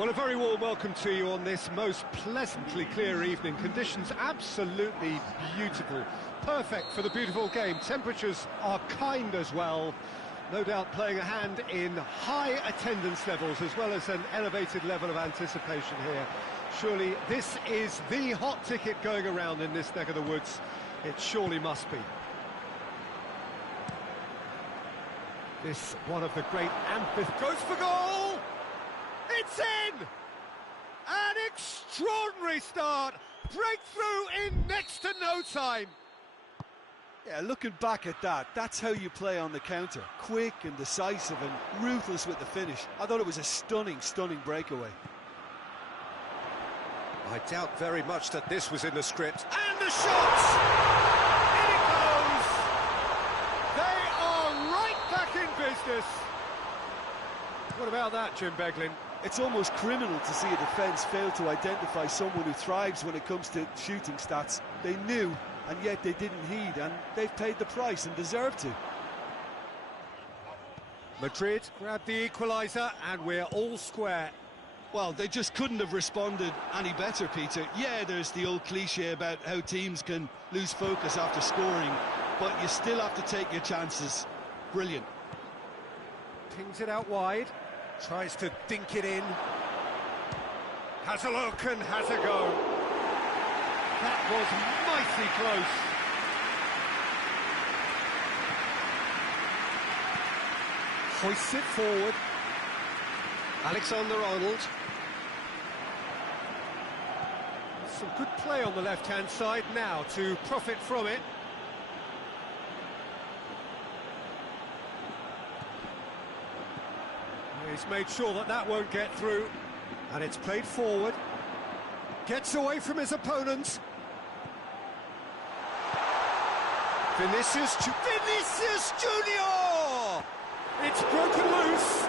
Well, a very warm welcome to you on this most pleasantly clear evening. Conditions absolutely beautiful. Perfect for the beautiful game. Temperatures are kind as well. No doubt playing a hand in high attendance levels as well as an elevated level of anticipation here. Surely this is the hot ticket going around in this neck of the woods. It surely must be. This one of the great amphitheatres goes for goal! It's in! An extraordinary start! Breakthrough in next to no time! Yeah, looking back at that, that's how you play on the counter. Quick and decisive and ruthless with the finish. I thought it was a stunning breakaway. I doubt very much that this was in the script. And the shots! In it goes! They are right back in business! What about that, Jim Beglin? It's almost criminal to see a defence fail to identify someone who thrives when it comes to shooting stats. They knew, and yet they didn't heed, and they've paid the price and deserve to. Madrid grabbed the equaliser, and we're all square. Well, they just couldn't have responded any better, Peter. Yeah, there's the old cliche about how teams can lose focus after scoring, but you still have to take your chances. Brilliant. Pings it out wide, tries to dink it in. Has a look and has a go. That was mighty close. Hoists it forward. Alexander-Arnold. Some good play on the left-hand side now to profit from it. He's made sure that that won't get through. And it's played forward. Gets away from his opponent. Vinicius Junior! It's broken loose.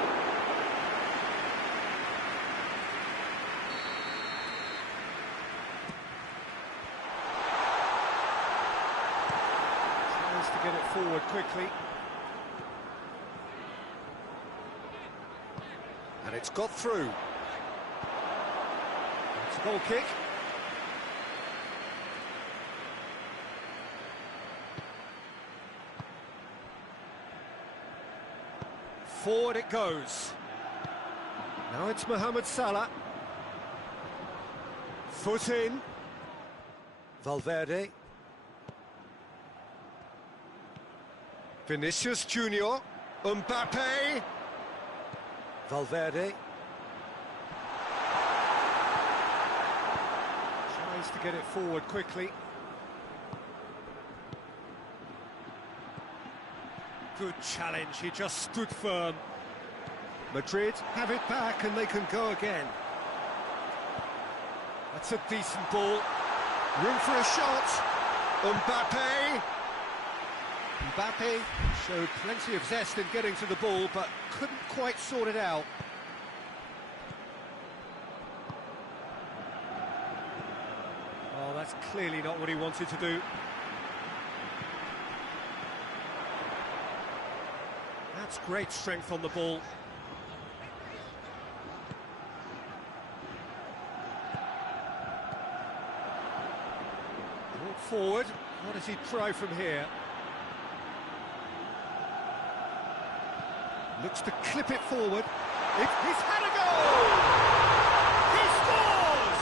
Tries to get it forward quickly. And it's got through. It's a goal kick. Forward it goes. Now it's Mohamed Salah. Foot in. Valverde. Vinicius Junior. Mbappe. Valverde. Tries to get it forward quickly. Good challenge, he just stood firm. Madrid have it back and they can go again. That's a decent ball. Room for a shot. Mbappe. Mbappe showed plenty of zest in getting to the ball, but couldn't quite sort it out. Oh, that's clearly not what he wanted to do. That's great strength on the ball. Brought forward. What does he try from here? Looks to clip it forward. He's had a goal! He scores!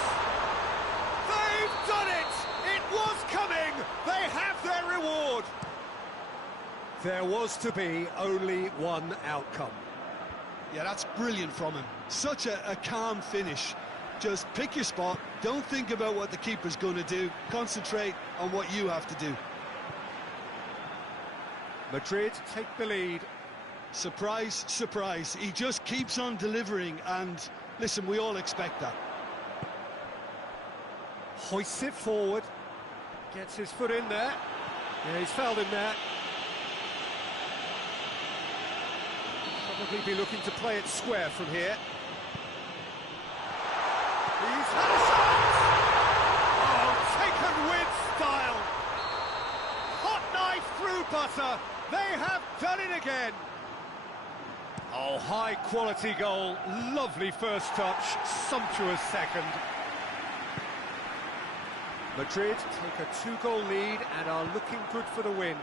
They've done it! It was coming! They have their reward! There was to be only one outcome. Yeah, that's brilliant from him. Such a calm finish. Just pick your spot, don't think about what the keeper's going to do, concentrate on what you have to do. Madrid take the lead. Surprise, surprise. He just keeps on delivering, and listen, we all expect that. Hoists it forward. Gets his foot in there. Yeah, he's fouled him there. Probably be looking to play it square from here. He's had a shot! Oh, taken with style! Hot knife through butter. They have done it again. Oh, high Great quality goal, lovely first touch, sumptuous second. Madrid take a 2-goal lead and are looking good for the win.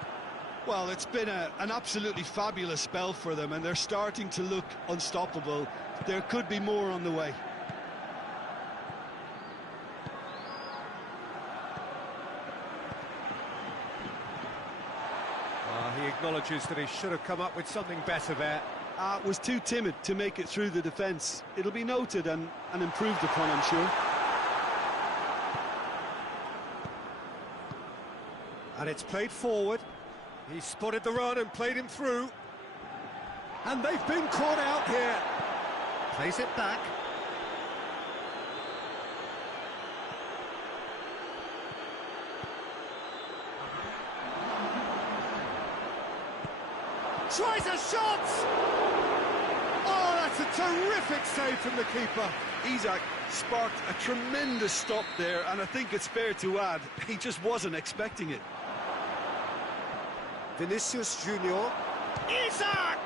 Well, it's been an absolutely fabulous spell for them, and they're starting to look unstoppable. There could be more on the way. He acknowledges that he should have come up with something better there. Was too timid to make it through the defence. It'll be noted and improved upon, I'm sure. And it's played forward. He spotted the run and played him through. And they've been caught out here. Plays it back. Tries a shot! Oh, that's a terrific save from the keeper. Isak sparked a tremendous stop there, and I think it's fair to add, he just wasn't expecting it. Vinicius Junior. Isak!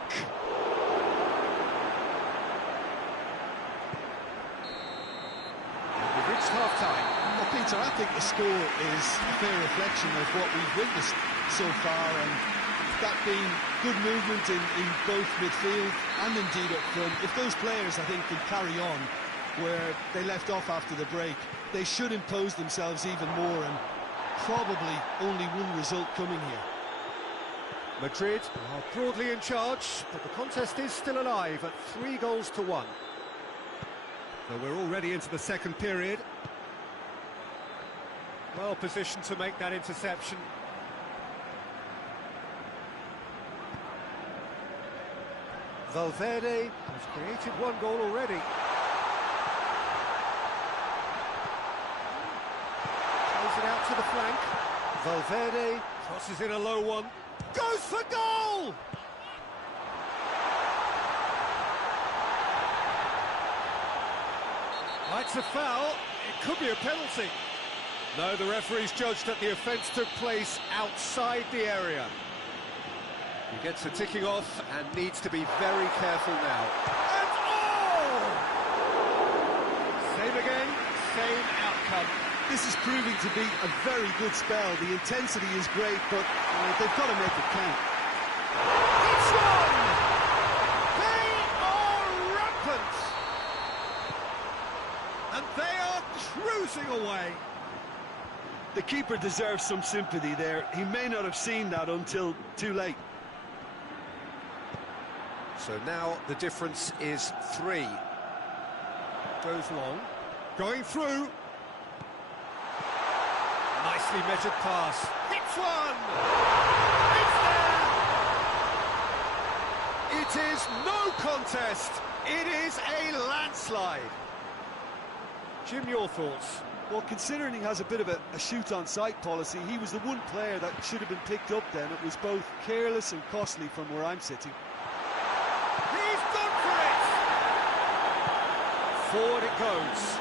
We've reached half-time. Well, Peter, I think the score is a fair reflection of what we've witnessed so far, and that being good movement in both midfield and indeed up front. If those players, I think, can carry on where they left off after the break, they should impose themselves even more, and probably only one result coming here. Madrid are broadly in charge, but the contest is still alive at 3-1. So we're already into the second period. Well positioned to make that interception. Valverde has created one goal already. Plays it out to the flank. Valverde crosses in a low one. Goes for goal! It's a foul. It could be a penalty. No, the referee's judged that the offence took place outside the area. He gets a ticking off and needs to be very careful now. And oh! Same again, same outcome. This is proving to be a very good spell. The intensity is great, but they've got to make it count. It's one! They are rampant! And they are cruising away. The keeper deserves some sympathy there. He may not have seen that until too late. So now the difference is 3. Goes long. Going through. Nicely measured pass. Hits one! It's there! It is no contest. It is a landslide. Jim, your thoughts? Well, considering he has a bit of a shoot-on-sight policy, he was the one player that should have been picked up then. It was both careless and costly from where I'm sitting. He's gone for it! Forward it goes.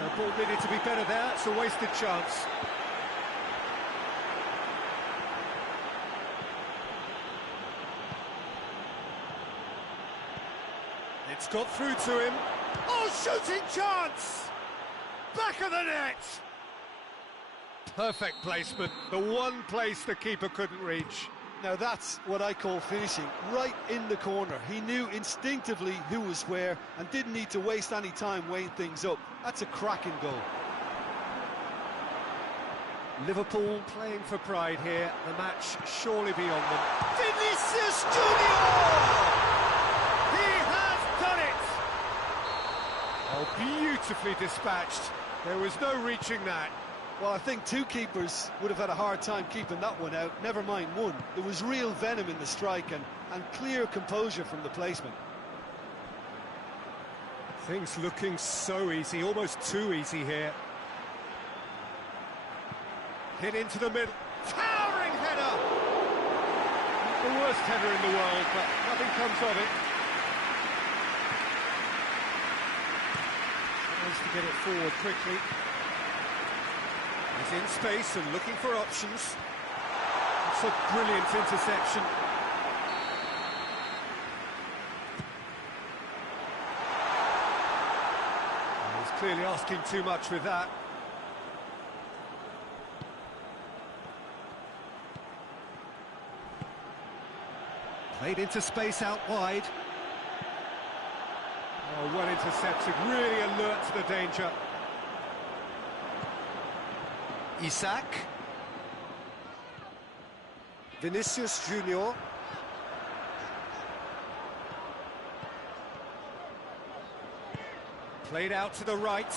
The ball needed to be better there. It's a wasted chance. It's got through to him. Oh, shooting chance! Back of the net! Perfect placement. The one place the keeper couldn't reach. Now that's what I call finishing, right in the corner. He knew instinctively who was where and didn't need to waste any time weighing things up. That's a cracking goal. Liverpool playing for pride here. The match surely beyond them. Vinicius Junior! He has done it! Oh, beautifully dispatched. There was no reaching that. Well, I think two keepers would have had a hard time keeping that one out, never mind one. There was real venom in the strike and clear composure from the placement. Things looking so easy, almost too easy here. Hit into the middle. Towering header! Not the worst header in the world, but nothing comes of it. Tries to get it forward quickly. He's in space and looking for options. It's a brilliant interception. Clearly asking too much with that. Played into space out wide. Oh, well intercepted, really alert to the danger. Isaac. Vinicius Junior. Played out to the right.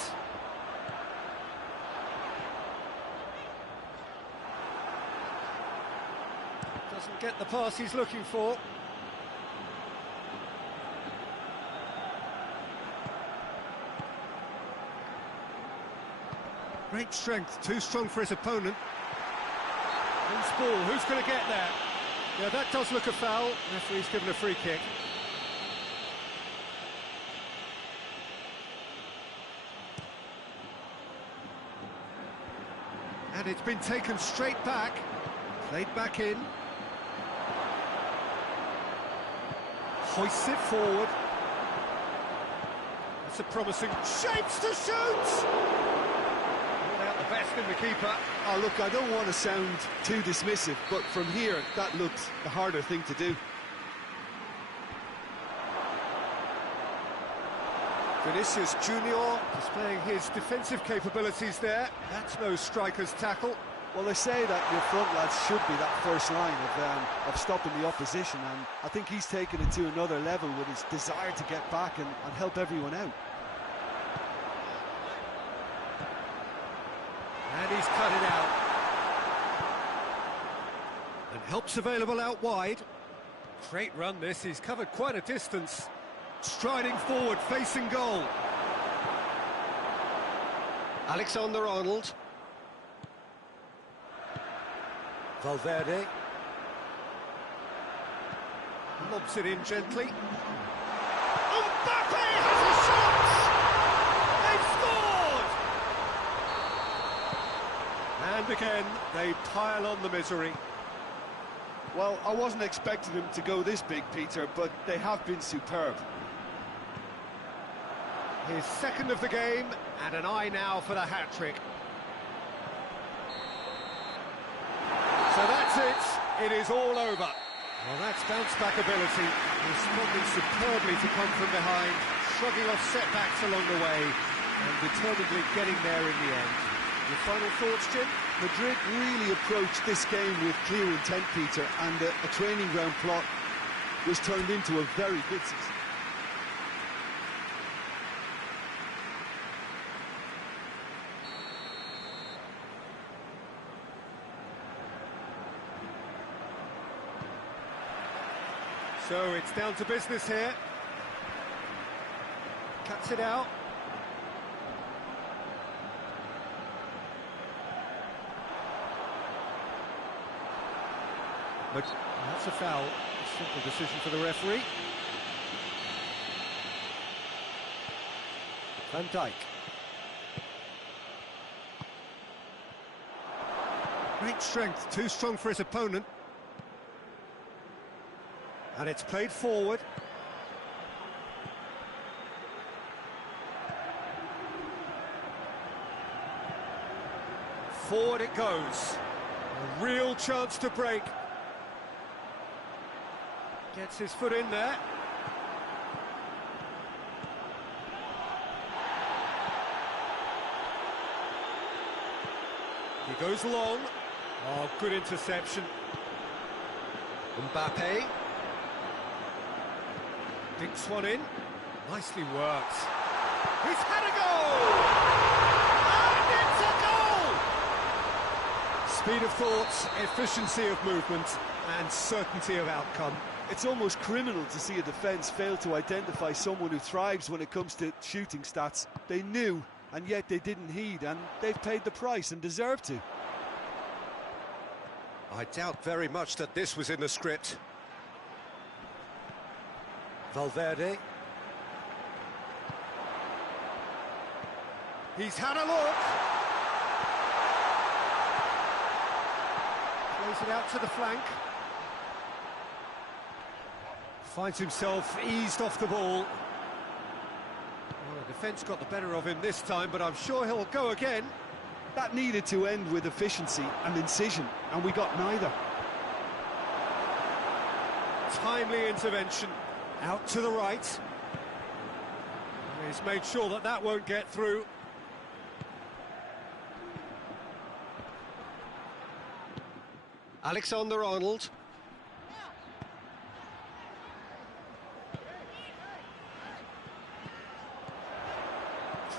Doesn't get the pass he's looking for. Great strength, too strong for his opponent. Loose ball, who's going to get there? Yeah, that does look a foul. Referee's given a free kick. And it's been taken straight back. Played back in. Hoists it forward. That's a promising shapes to shoot! Not out the best in the keeper. Oh, look, I don't want to sound too dismissive, but from here, that looked the harder thing to do. Vinicius Junior displaying his defensive capabilities there. That's no striker's tackle. Well, they say that your front lads should be that first line of stopping the opposition, and I think he's taken it to another level with his desire to get back and help everyone out. And he's cut it out. And help's available out wide. Great run this, he's covered quite a distance. Striding forward, facing goal. Alexander-Arnold. Valverde. Lobs it in gently. Mbappe has a shot! They've scored! And again, they pile on the misery. Well, I wasn't expecting them to go this big, Peter, but they have been superb. His second of the game, and an eye now for the hat-trick. So that's it, it is all over. Well, that's bounce-back ability, responding superbly to come from behind, shrugging off setbacks along the way, and determinedly getting there in the end. Your final thoughts, Jim? Madrid really approached this game with clear intent, Peter, and a training ground plot was turned into a very good season. So it's down to business here. Cuts it out. But that's a foul. A simple decision for the referee. Van Dijk. Great strength, too strong for his opponent. And it's played forward. Forward it goes. A real chance to break. Gets his foot in there. He goes long. Oh, good interception. Mbappe. Dinks one in. Nicely worked. He's had a goal! And it's a goal! Speed of thought, efficiency of movement, and certainty of outcome. It's almost criminal to see a defence fail to identify someone who thrives when it comes to shooting stats. They knew, and yet they didn't heed, and they've paid the price and deserve to. I doubt very much that this was in the script. Valverde. He's had a look. Plays it out to the flank. Finds himself eased off the ball. One of Defence got the better of him this time, but I'm sure he'll go again. That needed to end with efficiency and incision, and we got neither. Timely intervention, out to the right. He's made sure that that won't get through. Alexander-Arnold.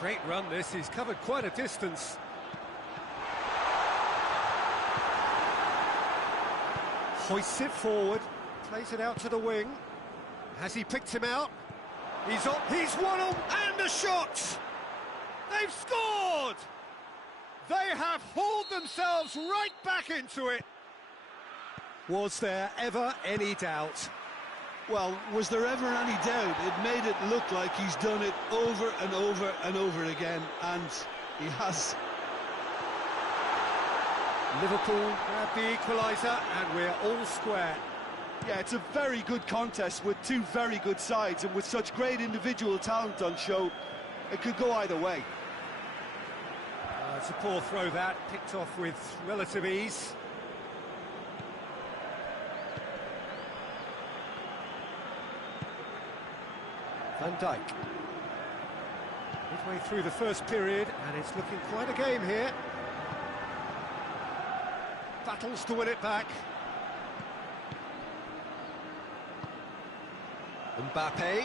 Great run this, he's covered quite a distance. Hoists it forward, plays it out to the wing. Has he picked him out? He's on, he's won them, and a shot! They've scored! They have hauled themselves right back into it. Was there ever any doubt? Well, was there ever any doubt? It made it look like he's done it over and over and over again, and he has. Liverpool grab the equaliser, and we're all square. Yeah, it's a very good contest with two very good sides, and with such great individual talent on show, it could go either way. It's a poor throw that, picked off with relative ease. Van Dijk. Midway through the first period, and it's looking quite a game here. Battles to win it back. Mbappe.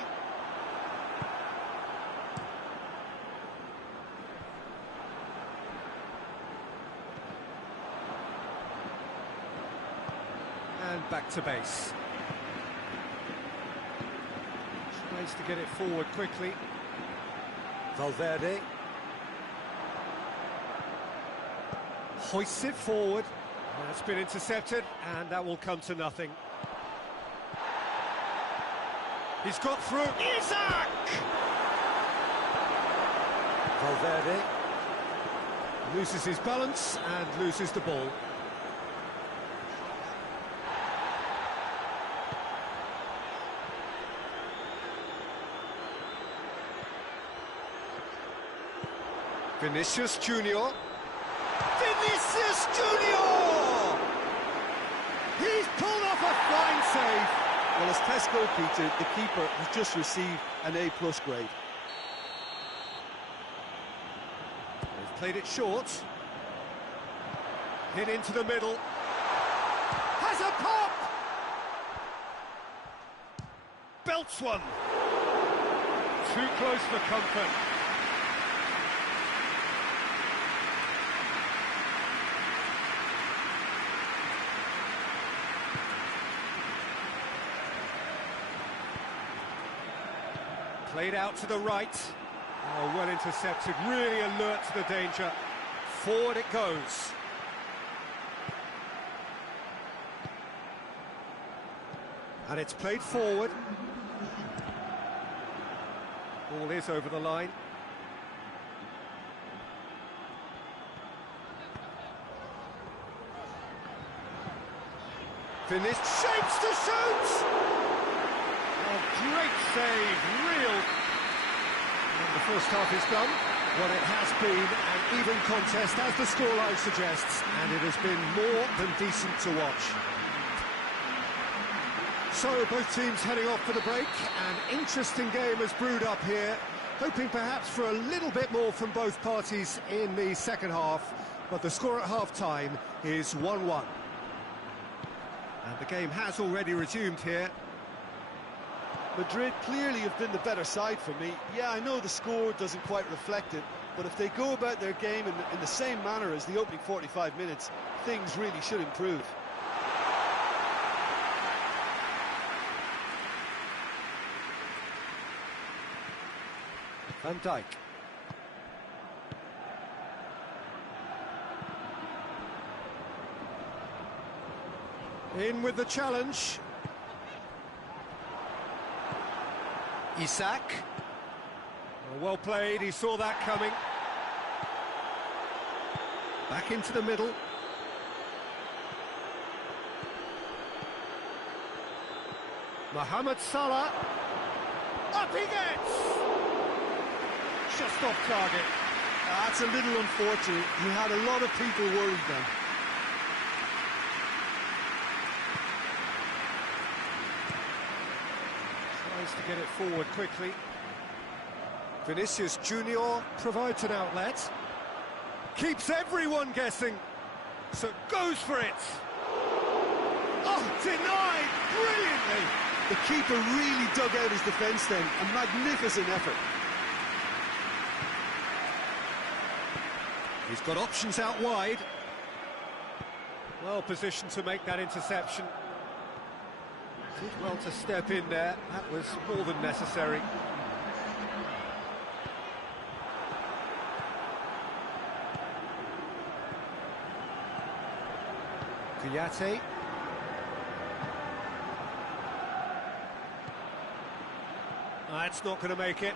And back to base. Tries to get it forward quickly. Valverde. Hoists it forward. That's been intercepted, and that will come to nothing. He's got through. Isaac! Valverde loses his balance and loses the ball. Vinicius Junior. Vinicius Junior! He's pulled off a fine save. Well, as test goalkeeper, the keeper has just received an A+ grade. They've played it short. Hit into the middle. Has a pop! Belts one. Too close for comfort. Played out to the right. Oh, well intercepted, really alert to the danger. Forward it goes. And it's played forward. Ball is over the line. Finished, shapes to shoot! Oh, great save, real. And the first half is done. What it has been an even contest, as the scoreline suggests, and it has been more than decent to watch. So, both teams heading off for the break. An interesting game has brewed up here, hoping perhaps for a little bit more from both parties in the second half, but the score at half-time is 1-1. And the game has already resumed here. Madrid clearly have been the better side for me. Yeah, I know the score doesn't quite reflect it, but if they go about their game in the same manner as the opening 45 minutes, things really should improve. Van Dijk. In with the challenge. Isaac. Well played, he saw that coming. Back into the middle. Mohamed Salah. Up he gets! just off target. That's a little unfortunate. He had a lot of people worried then. Tries to get it forward quickly. Vinicius Junior provides an outlet. Keeps everyone guessing. So goes for it. Oh, denied brilliantly. The keeper really dug out his defence then. A magnificent effort. He's got options out wide. Well positioned to make that interception. Did well to step in there. That was more than necessary. Kuyate. That's not going to make it.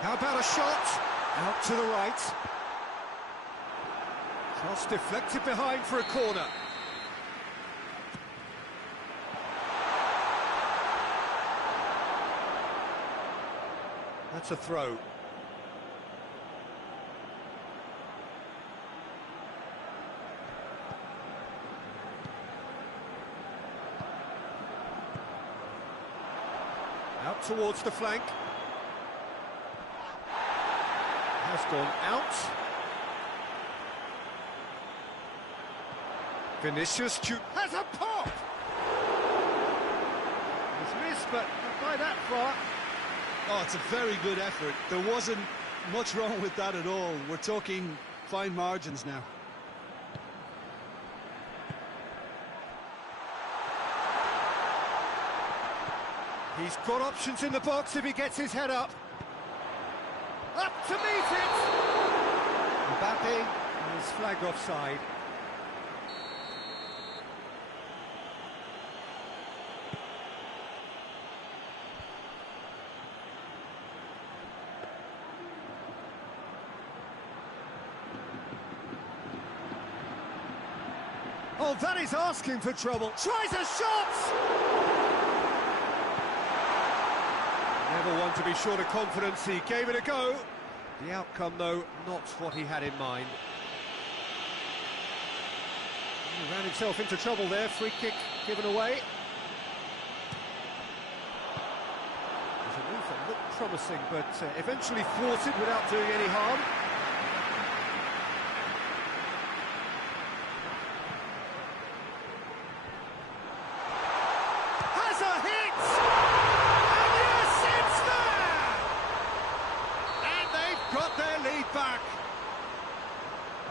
How about a shot? Out to the right. Cross deflected behind for a corner. That's a throw. Out towards the flank. Has gone out. Vinicius has a pop! It's missed, but not by that far. Oh, it's a very good effort. There wasn't much wrong with that at all. We're talking fine margins now. He's got options in the box if he gets his head up. Up to meet it! Mbappe is flagged offside. Oh, that is asking for trouble. Tries a shot! Never one to be short of confidence, he gave it a go. The outcome, though, not what he had in mind. He ran himself into trouble there, free kick given away. There's a move that looked promising, but eventually thwarted without doing any harm.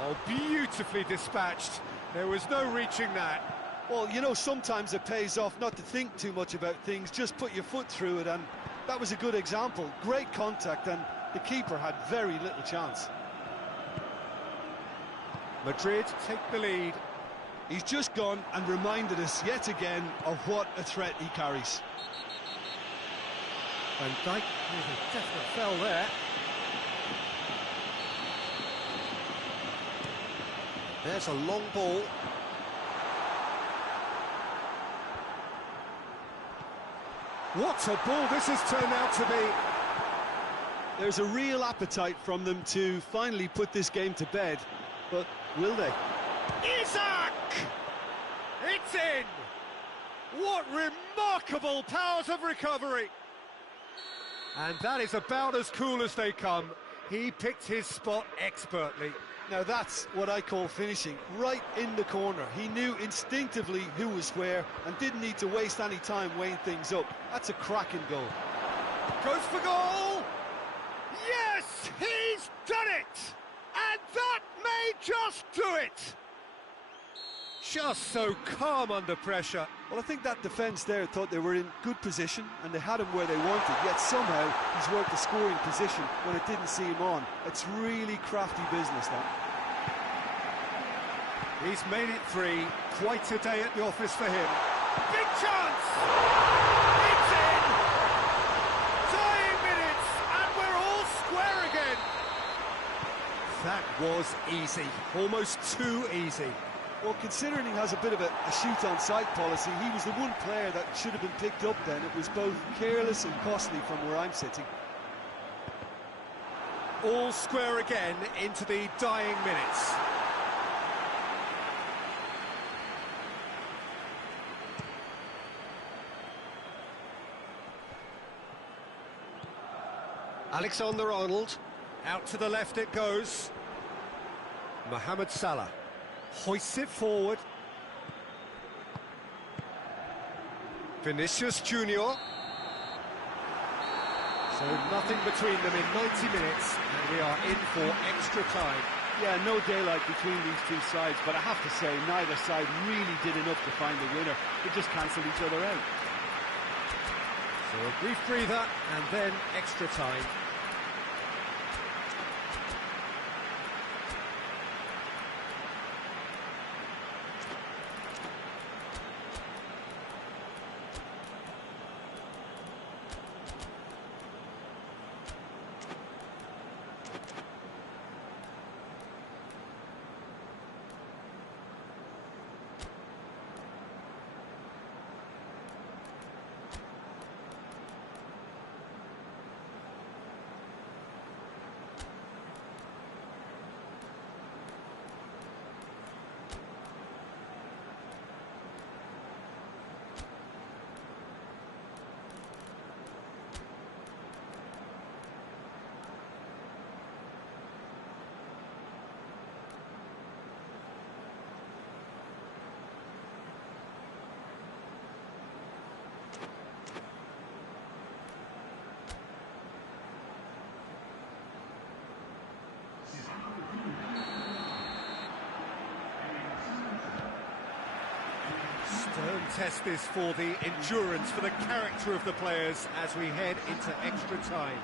Oh, beautifully dispatched. There was no reaching that. Well, you know, sometimes it pays off not to think too much about things, just put your foot through it, and that was a good example. Great contact, and the keeper had very little chance. Madrid take the lead. He's just gone and reminded us yet again of what a threat he carries. Van Dijk, there's a definite foul there. There's a long ball. What a ball this has turned out to be. There's a real appetite from them to finally put this game to bed, but will they? Isaac! It's in! What remarkable powers of recovery! And that is about as cool as they come. He picked his spot expertly. Now that's what I call finishing, right in the corner. He knew instinctively who was where and didn't need to waste any time weighing things up. That's a cracking goal. Goes for goal! Yes, he's done it! And that may just do it! Just so calm under pressure. Well, I think that defence there thought they were in good position and they had him where they wanted, yet somehow he's worked the scoring position when it didn't see him on. It's really crafty business, that. He's made it 3. Quite a day at the office for him. Big chance! It's in! Dying minutes, and we're all square again. That was easy. Almost too easy. Well, considering he has a bit of a shoot-on-sight policy, he was the one player that should have been picked up then. It was both careless and costly from where I'm sitting. All square again into the dying minutes. Alexander-Arnold, out to the left it goes. Mohamed Salah hoists it forward. Vinicius Junior. So nothing between them in 90 minutes, and we are in for extra time. Yeah, no daylight between these two sides, but I have to say, neither side really did enough to find the winner. They just cancelled each other out. So a brief breather, and then extra time. Stern test this for the endurance, for the character of the players as we head into extra time.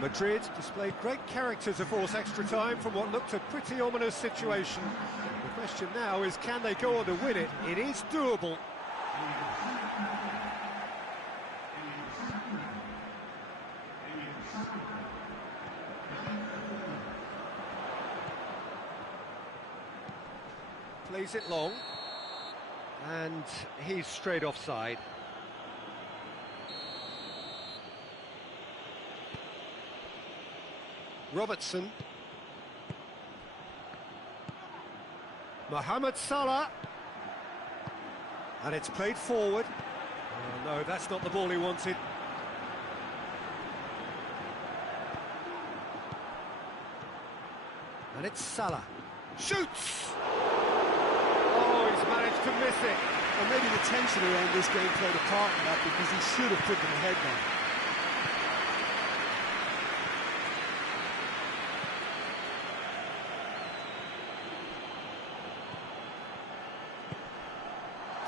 Madrid displayed great character to force extra time from what looked a pretty ominous situation. The question now is, can they go on to win it? It is doable. Plays it long. And he's straight offside. Robertson. Mohamed Salah. And it's played forward. Oh, no, that's not the ball he wanted. And it's Salah. Shoots! Managed to miss it. And maybe the tension around this game played a part in that, because he should have put them ahead now.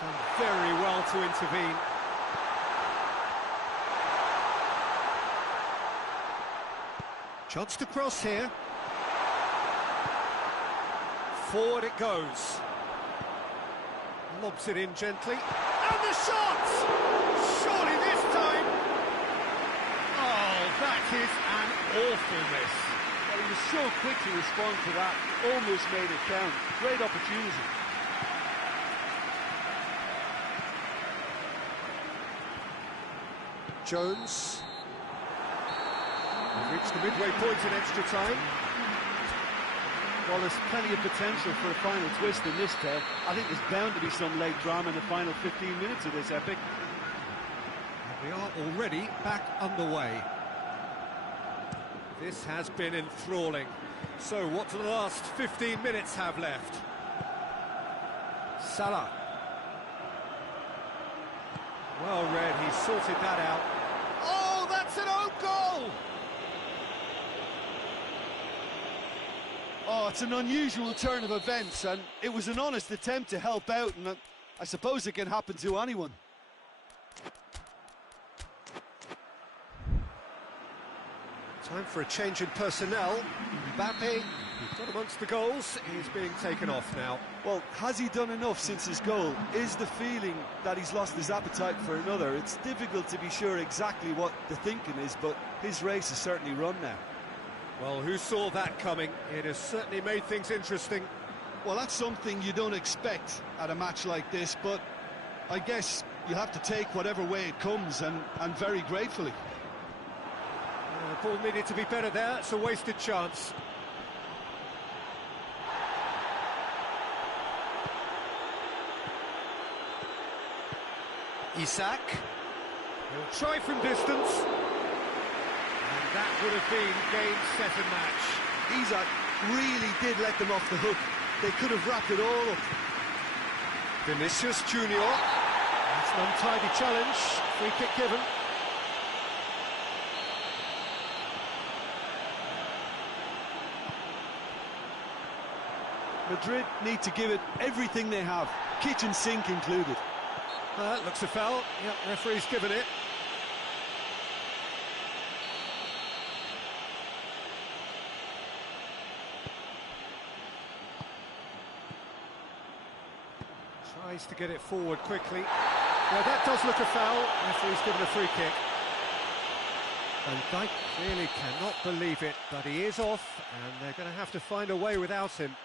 Done very well to intervene. Chance to cross here. Forward it goes. Lobs it in gently, and the shot! Surely this time! Oh, that is an awful miss. Well, he was so quick to respond to that, almost made it count. Great opportunity. Jones. We've reached the midway point in extra time. Well, there's plenty of potential for a final twist in this tale. I think there's bound to be some late drama in the final 15 minutes of this epic. And we are already back underway. This has been enthralling. So what do the last 15 minutes have left? Salah. Well read, he sorted that out. Oh, that's an own goal! Oh, it's an unusual turn of events, and it was an honest attempt to help out, and I suppose it can happen to anyone. Time for a change in personnel. Mbappe, who's got amongst the goals, is being taken off now. Well, has he done enough since his goal? Is the feeling that he's lost his appetite for another? It's difficult to be sure exactly what the thinking is, but his race is certainly run now. Well, who saw that coming? It has certainly made things interesting. Well, that's something you don't expect at a match like this, but I guess you have to take whatever way it comes, and very gratefully. The ball needed to be better there. It's a wasted chance. Isak. He'll try from distance. And that would have been game, set and match. Isak really did let them off the hook. They could have wrapped it all up. Vinicius Junior. That's an untidy challenge. Free kick given. Madrid need to give it everything they have, kitchen sink included. Looks a foul. Yep, referee's given it. Tries to get it forward quickly. Well, that does look a foul. Referee's given a free kick. And Dijk clearly cannot believe it, but he is off, and they're going to have to find a way without him.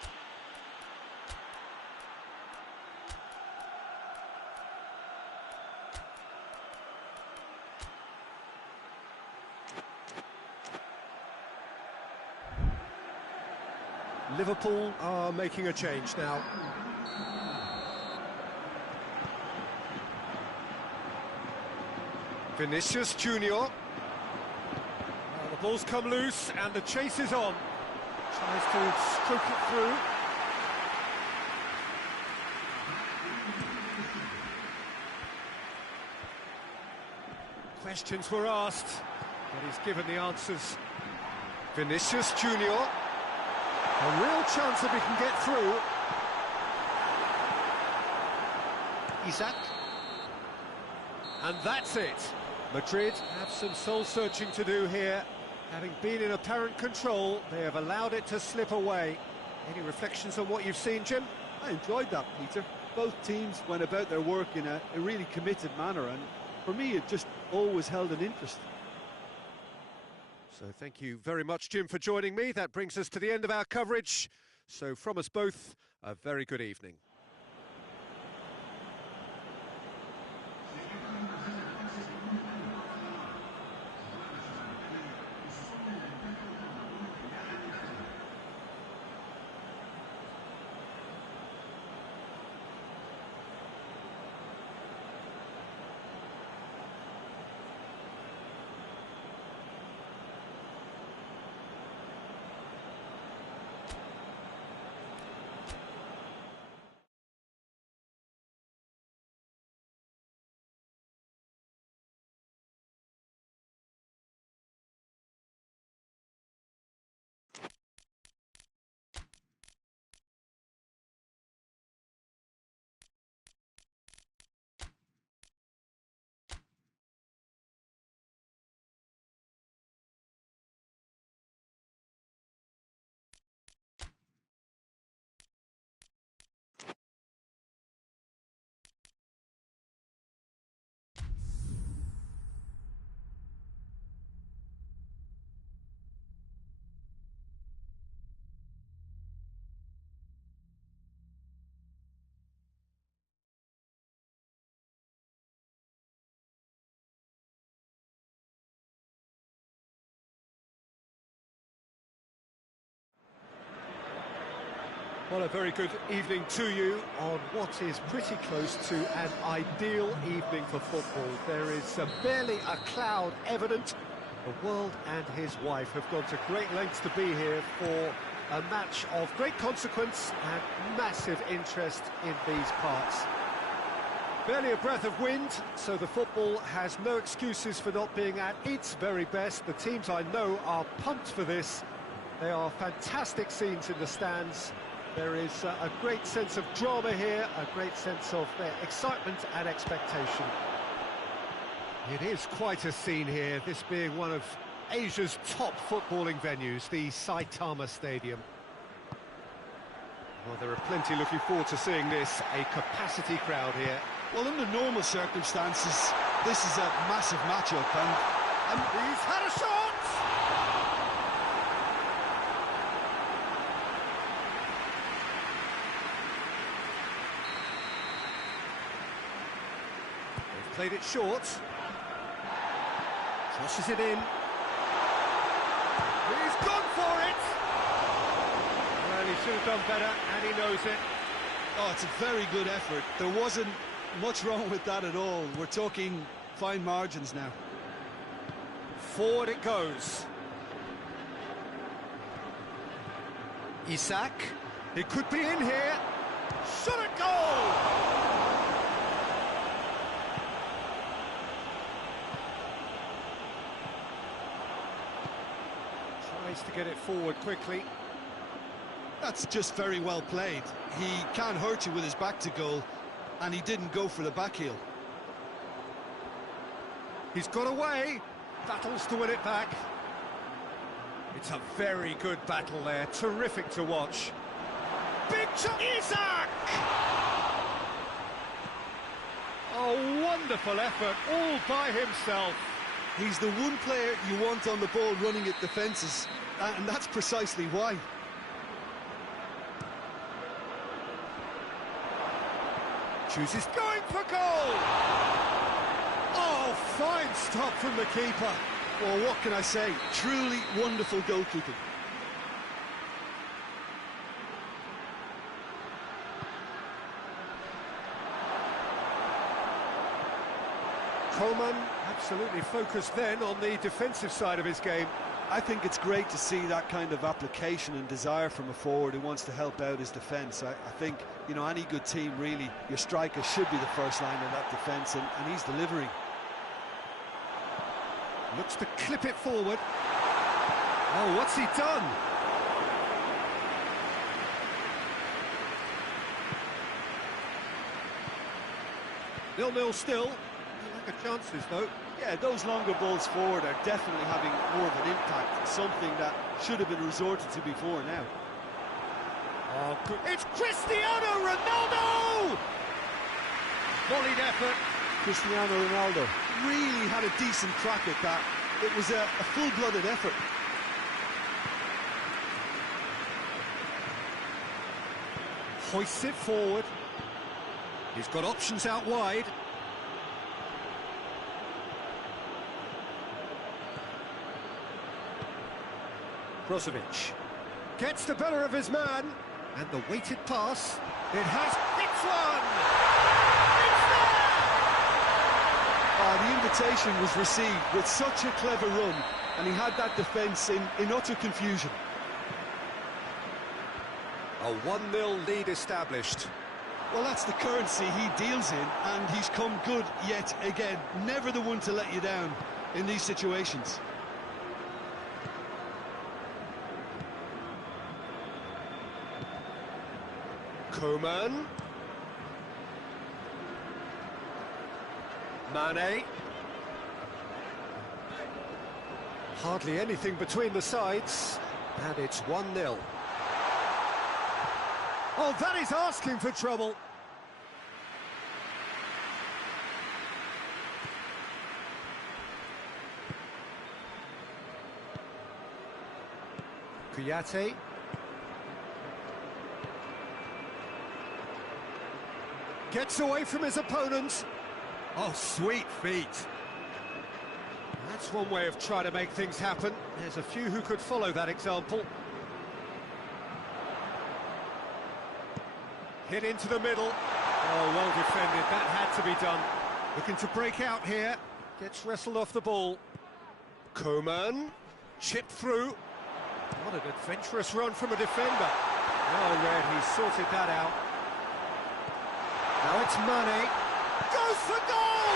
Liverpool are making a change now. Vinicius Junior. The ball's come loose and the chase is on. Tries to stroke it through. Questions were asked, but he's given the answers. Vinicius Junior. A real chance that he can get through. Isak. And that's it. Madrid have some soul-searching to do here. Having been in apparent control, they have allowed it to slip away. Any reflections on what you've seen, Jim? I enjoyed that, Peter. Both teams went about their work in a really committed manner, and for me it just always held an interest. So thank you very much, Jim, for joining me. That brings us to the end of our coverage. So from us both, a very good evening. Well, a very good evening to you on what is pretty close to an ideal evening for football. There is barely a cloud evident. The world and his wife have gone to great lengths to be here for a match of great consequence and massive interest in these parts. Barely a breath of wind, so the football has no excuses for not being at its very best. The teams I know are pumped for this. They are fantastic scenes in the stands. There is a great sense of drama here, a great sense of excitement and expectation. It is quite a scene here, this being one of Asia's top footballing venues, the Saitama Stadium. Well, there are plenty looking forward to seeing this, a capacity crowd here. Well, under normal circumstances, this is a massive matchup, and he's had a shot! Played it short. Crosses it in. He's gone for it! Well, he should have done better, and he knows it. Oh, it's a very good effort. There wasn't much wrong with that at all. We're talking fine margins now. Forward it goes. Isak. It could be in here. Shot a goal! Tries to get it forward quickly. That's just very well played. He can't hurt you with his back to goal, and he didn't go for the back heel. He's got away. Battles to win it back. It's a very good battle there. Terrific to watch. Big shot, Isak! A wonderful effort, all by himself. He's the one player you want on the ball running at defences, and that's precisely why. Chooses going for goal! Oh, fine stop from the keeper. Well, what can I say? Truly wonderful goalkeeping. Coleman absolutely focused then on the defensive side of his game. I think it's great to see that kind of application and desire from a forward who wants to help out his defence. I think, you know, any good team, really, your striker should be the first line of that defence, and he's delivering. Looks to clip it forward. Oh, what's he done? 0-0 still. Lack of chances, though. Yeah, those longer balls forward are definitely having more of an impact, something that should have been resorted to before now. Oh, good. It's Cristiano Ronaldo! Volleyed effort. Cristiano Ronaldo really had a decent crack at that. It was a full-blooded effort. Hoists it forward. He's got options out wide. Brozovic gets the better of his man, and the weighted pass. It has. It's one! It's there! The invitation was received with such a clever run, and he had that defence in utter confusion. A 1-0 lead established. Well, that's the currency he deals in, and he's come good yet again. Never the one to let you down in these situations. Coleman. Mane. Hardly anything between the sides, and it's 1-0. Oh, that is asking for trouble. Kuyate. Gets away from his opponent. Oh, sweet feet. That's one way of trying to make things happen. There's a few who could follow that example. Hit into the middle. Oh, well defended. That had to be done. Looking to break out here. Gets wrestled off the ball. Coleman. Chipped through. What an adventurous run from a defender. Well read, he sorted that out. Now it's Mane. Goes for goal!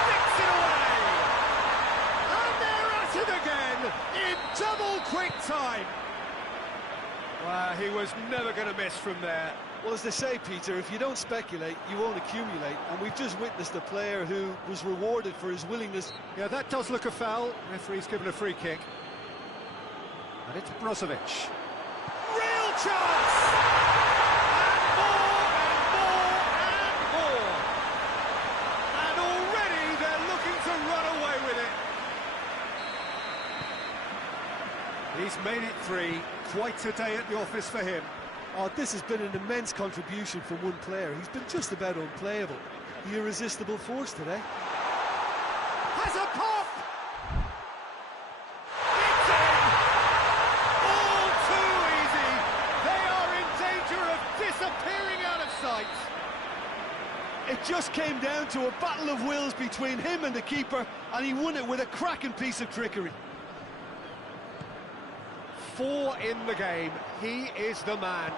Sticks it away! And they're at it again in double quick time. Wow, he was never going to miss from there. Well, as they say, Peter, if you don't speculate, you won't accumulate. And we've just witnessed a player who was rewarded for his willingness. Yeah, that does look a foul. Referee's given a free kick. And it's Brozovic. Real chance! He's made it 3. Quite a day at the office for him. Oh, this has been an immense contribution from one player. He's been just about unplayable. the irresistible force today. Has a pop! It's in! All too easy! They are in danger of disappearing out of sight! It just came down to a battle of wills between him and the keeper, and he won it with a cracking piece of trickery. 4 in the game. He is the man.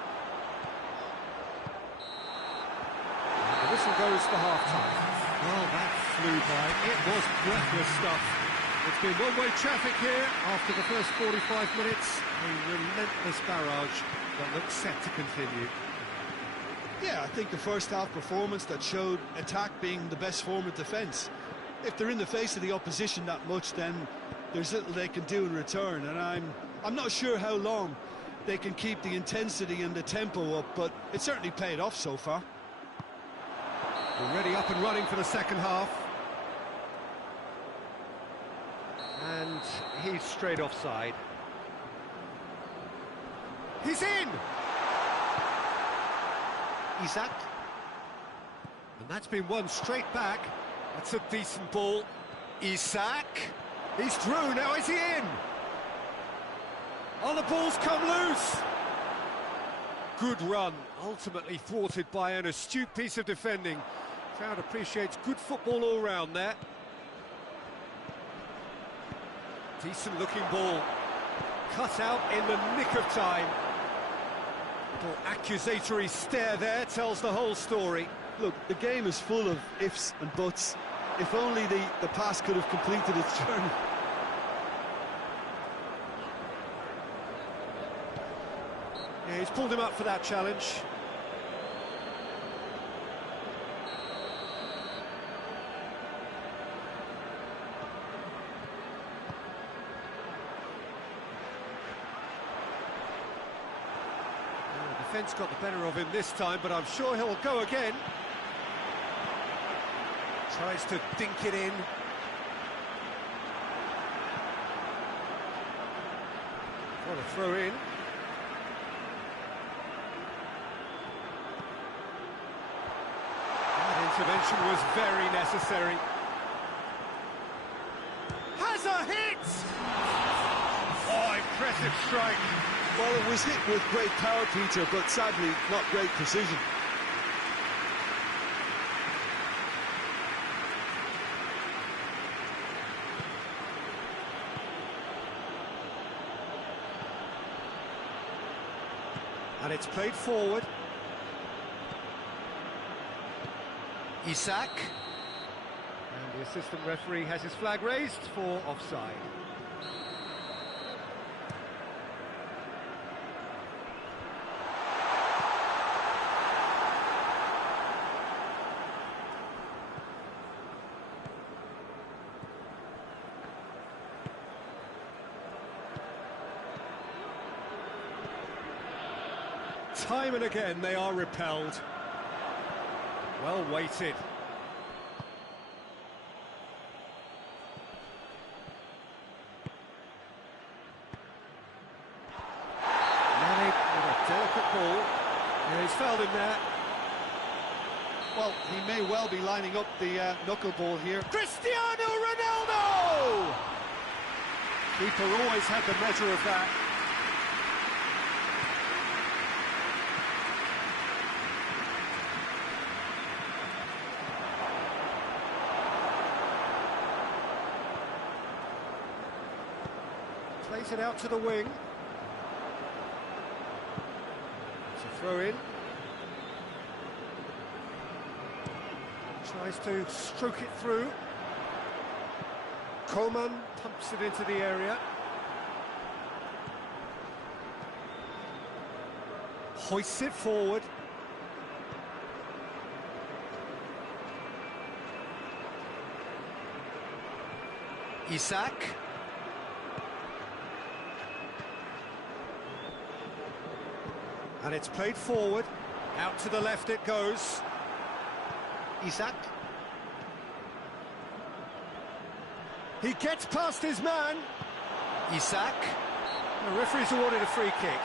And the whistle goes for half-time. Well, that flew by. It was breathless stuff. It's been one-way traffic here after the first 45 minutes. A relentless barrage that looks set to continue. Yeah, I think the first half performance that showed attack being the best form of defence. If they're in the face of the opposition that much, then there's little they can do in return, and I'm not sure how long they can keep the intensity and the tempo up, but it certainly paid off so far. Already up and running for the second half. And he's straight offside. He's in! Isak. And that's been won straight back. That's a decent ball. Isak. He's through, now is he in? Oh, the ball's come loose. Good run, ultimately thwarted by an astute piece of defending. Crowd appreciates good football all round there. Decent looking ball. Cut out in the nick of time. Little accusatory stare there tells the whole story. Look, the game is full of ifs and buts. If only the pass could have completed its journey. Yeah, he's pulled him up for that challenge. Defence got the better of him this time, but I'm sure he'll go again. Tries to dink it in. What a throw in. That intervention was very necessary. Has a hit! Oh, impressive strike. Well, it was hit with great power, Peter, but sadly not great precision. And it's played forward. Isak. And the assistant referee has his flag raised for offside. Time and again they are repelled. Well weighted. Manny with a delicate ball. Yeah, he's fouled him there. Well, he may well be lining up the knuckleball here. Cristiano Ronaldo! Keeper always had the measure of that. Plays it out to the wing. It's a throw in. Tries to stroke it through. Coman pumps it into the area. Hoists it forward. Isak. And it's played forward. Out to the left it goes. Isak. He gets past his man. Isak. The referee's awarded a free kick.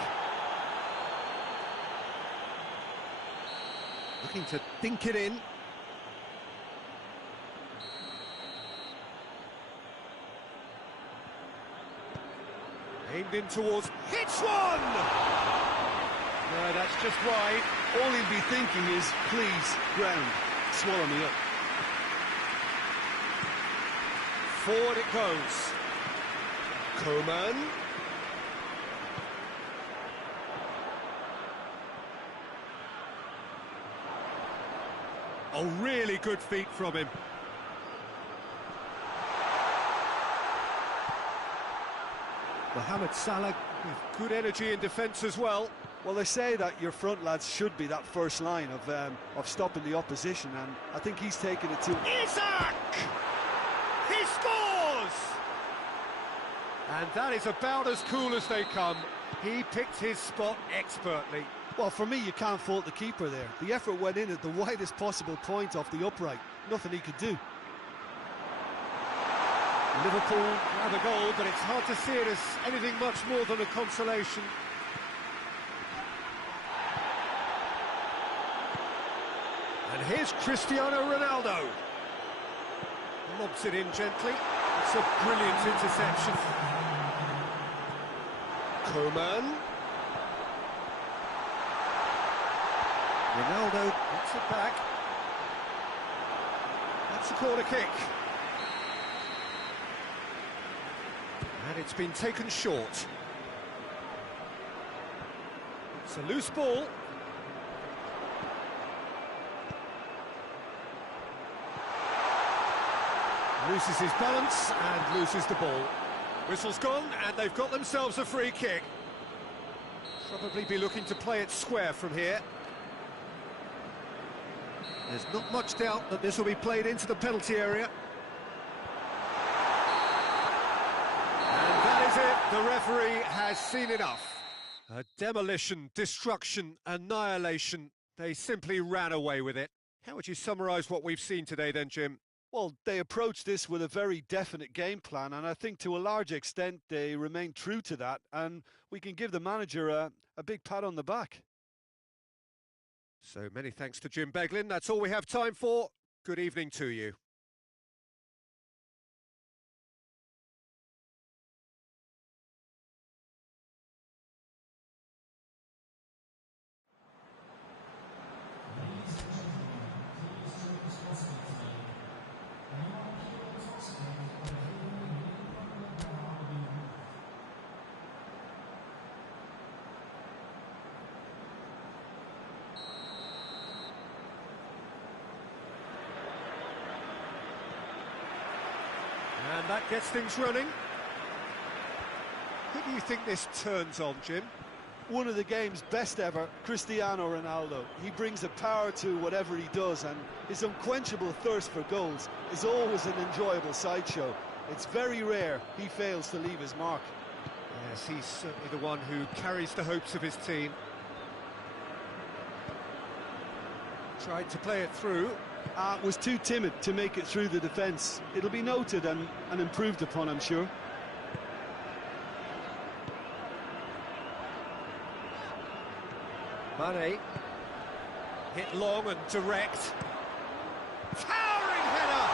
Looking to dink it in. Aimed in towards... Hits one! No, that's just wide. All he'll be thinking is, please, ground, swallow me up. Forward it goes. Coman. Oh, really good feet from him. Mohamed Salah with good energy in defence as well. Well, they say that your front lads should be that first line of stopping the opposition, and I think he's taken it to... Isak! He scores! And that is about as cool as they come. He picked his spot expertly. Well, for me, you can't fault the keeper there. The effort went in at the widest possible point off the upright. Nothing he could do. Liverpool have a goal, but it's hard to see it as anything much more than a consolation. And here's Cristiano Ronaldo. Lobs it in gently. It's a brilliant interception. Coman. Ronaldo gets it back. That's a corner kick. And it's been taken short. It's a loose ball. Loses his balance and loses the ball. Whistle's gone and they've got themselves a free kick. Probably be looking to play it square from here. There's not much doubt that this will be played into the penalty area. And that is it. The referee has seen enough. A demolition, destruction, annihilation. They simply ran away with it. How would you summarise what we've seen today then, Jim? Well, they approached this with a very definite game plan, and I think to a large extent they remained true to that, and we can give the manager a big pat on the back. So many thanks to Jim Beglin. That's all we have time for. Good evening to you. And that gets things running. Who do you think this turns on, Jim? One of the game's best ever, Cristiano Ronaldo. He brings a power to whatever he does, and his unquenchable thirst for goals is always an enjoyable sideshow. It's very rare he fails to leave his mark. Yes, he's certainly the one who carries the hopes of his team. Tried to play it through. Was too timid to make it through the defence. It'll be noted and improved upon, I'm sure. Mane. Hit long and direct. Towering header!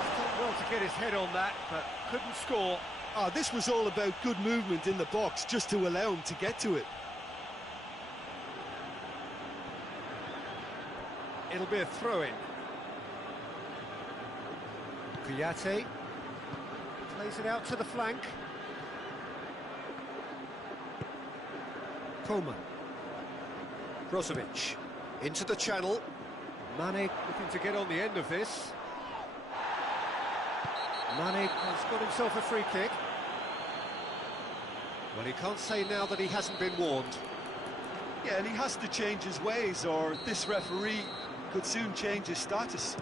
He's done well to get his head on that, but couldn't score. This was all about good movement in the box, just to allow him to get to it. It'll be a throw-in. Kouyaté plays it out to the flank. Coman. Brozovic into the channel. Mane looking to get on the end of this. Mane has got himself a free kick. Well, he can't say now that he hasn't been warned. Yeah, and he has to change his ways, or this referee could soon change his status.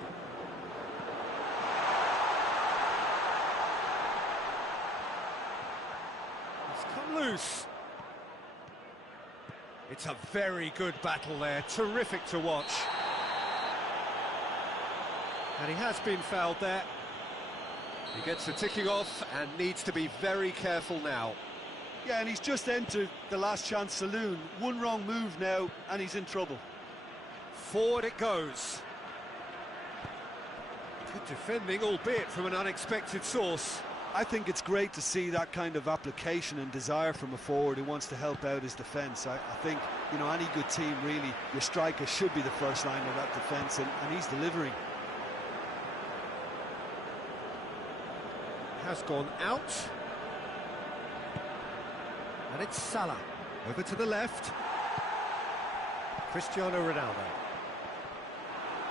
It's come loose. It's a very good battle there, terrific to watch. And he has been fouled there. He gets the ticking off and needs to be very careful now. Yeah, and he's just entered the last chance saloon. One wrong move now, and he's in trouble. Forward it goes. Good defending, albeit from an unexpected source. I think it's great to see that kind of application and desire from a forward who wants to help out his defence. I think, you know, any good team, really, your striker should be the first line of that defence, and he's delivering. Has gone out. And it's Salah. Over to the left. Cristiano Ronaldo.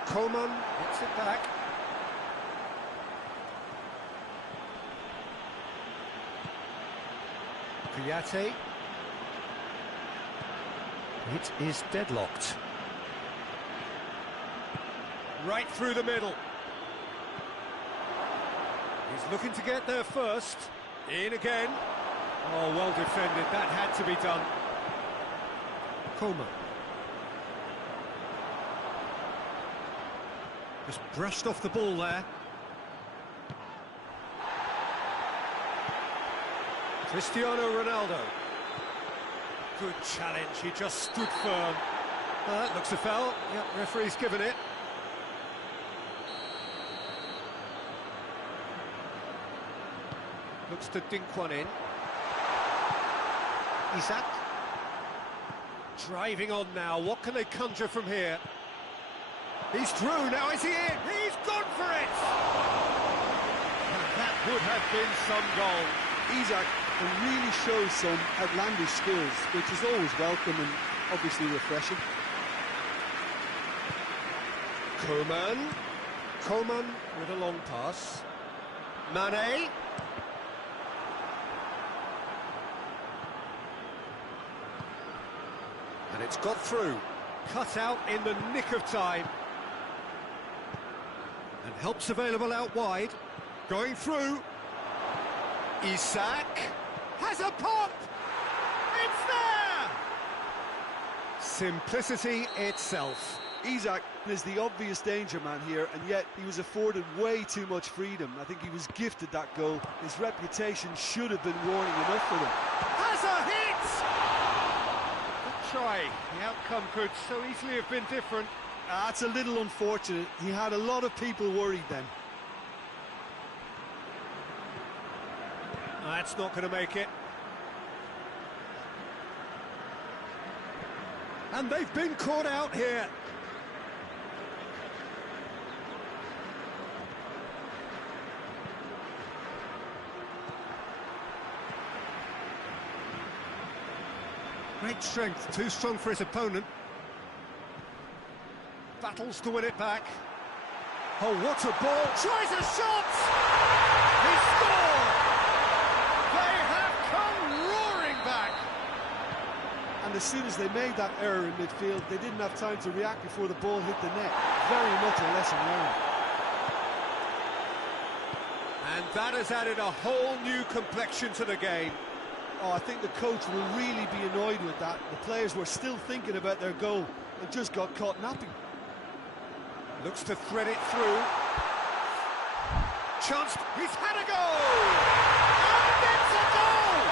Coman gets it back. Kouyaté. It is deadlocked. Right through the middle. He's looking to get there first. In again. Oh, well defended. That had to be done. Coman. Just brushed off the ball there. Cristiano Ronaldo. Good challenge, he just stood firm. That looks a foul. Yep, referee's given it. Looks to dink one in. Isak. Driving on now, what can they conjure from here? He's through, now is he in? He's gone for it! And that would have been some goal. Isak really shows some outlandish skills, which is always welcome and obviously refreshing. Coman with a long pass. Mane. And it's got through. Cut out in the nick of time. And help's available out wide. Going through. Isak has a pop! It's there! Simplicity itself. Isak is the obvious danger man here, and yet he was afforded way too much freedom. I think he was gifted that goal. His reputation should have been warning enough for them. Has a hit! Good try. The outcome could so easily have been different. That's a little unfortunate. He had a lot of people worried then. That's not going to make it. And they've been caught out here. Great strength, too strong for his opponent. Battles to win it back. Oh, what a ball! Tries a shot! He scored! They have come roaring back! And as soon as they made that error in midfield, they didn't have time to react before the ball hit the net. Very much a lesson learned. And that has added a whole new complexion to the game. Oh, I think the coach will really be annoyed with that. The players were still thinking about their goal and just got caught napping. Looks to thread it through. Chance, he's had a goal! And it's a goal!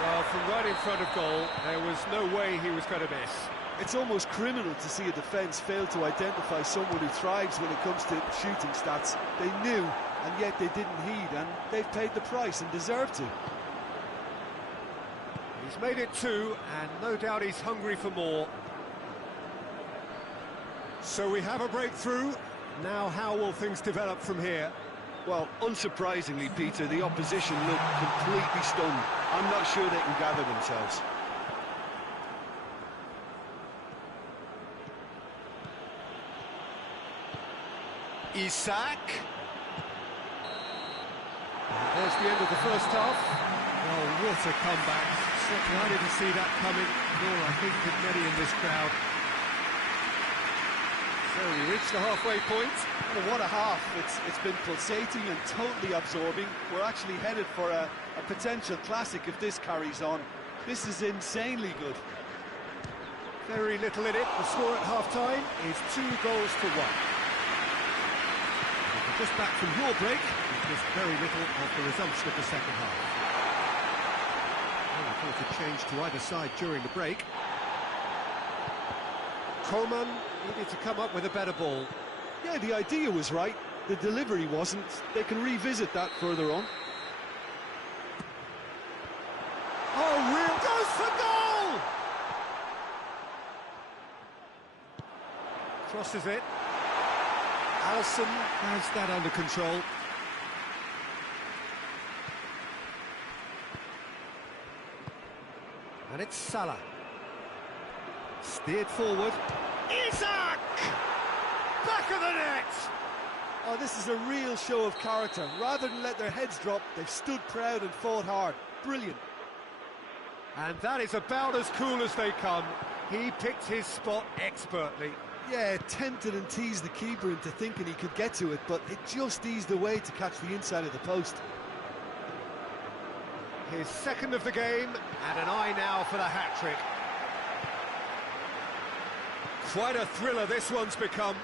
Well, from right in front of goal, there was no way he was going to miss. It's almost criminal to see a defence fail to identify someone who thrives when it comes to shooting stats. They knew, and yet they didn't heed, and they've paid the price and deserve to. He's made it two, and no doubt he's hungry for more. So we have a breakthrough. Now how will things develop from here? Well, unsurprisingly, Peter, the opposition look completely stunned. I'm not sure they can gather themselves. Isak. There's the end of the first half. Oh, what a comeback. Certainly I didn't see that coming, nor I think did many in this crowd. So we reached the halfway point. Well, what a half. It's been pulsating and totally absorbing. We're actually headed for a potential classic if this carries on. This is insanely good. Very little in it. The score at half-time is 2 goals to 1. Just back from your break, just very little of the resumption of the second half. Well, we thought a change to either side during the break. Coman needed to come up with a better ball. Yeah, the idea was right. The delivery wasn't. They can revisit that further on. Oh, real goes for goal! Crosses it. Alisson has that under control. And it's Salah. Steered forward. Isak! Back of the net! Oh, this is a real show of character. Rather than let their heads drop, they've stood proud and fought hard. Brilliant. And that is about as cool as they come. He picked his spot expertly. Yeah, tempted and teased the keeper into thinking he could get to it, but it just eased away to catch the inside of the post. His second of the game, and an eye now for the hat-trick. Quite a thriller this one's become.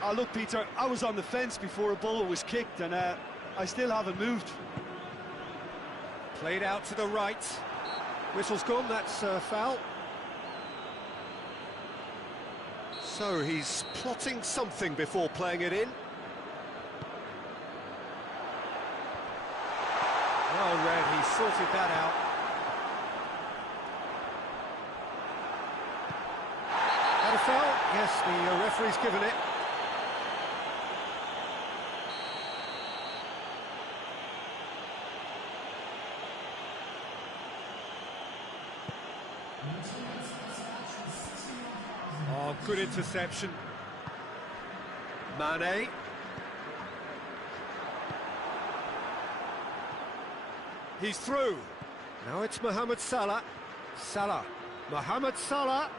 Oh, look, Peter, I was on the fence before a ball was kicked, and I still haven't moved. Played out to the right. Whistle's gone, that's foul. So he's plotting something before playing it in. Well read, he sorted that out. Had a foul? Yes, the referee's given it. Oh, good interception. Mane. He's through. Now it's Mohamed Salah. Salah. Mohamed Salah.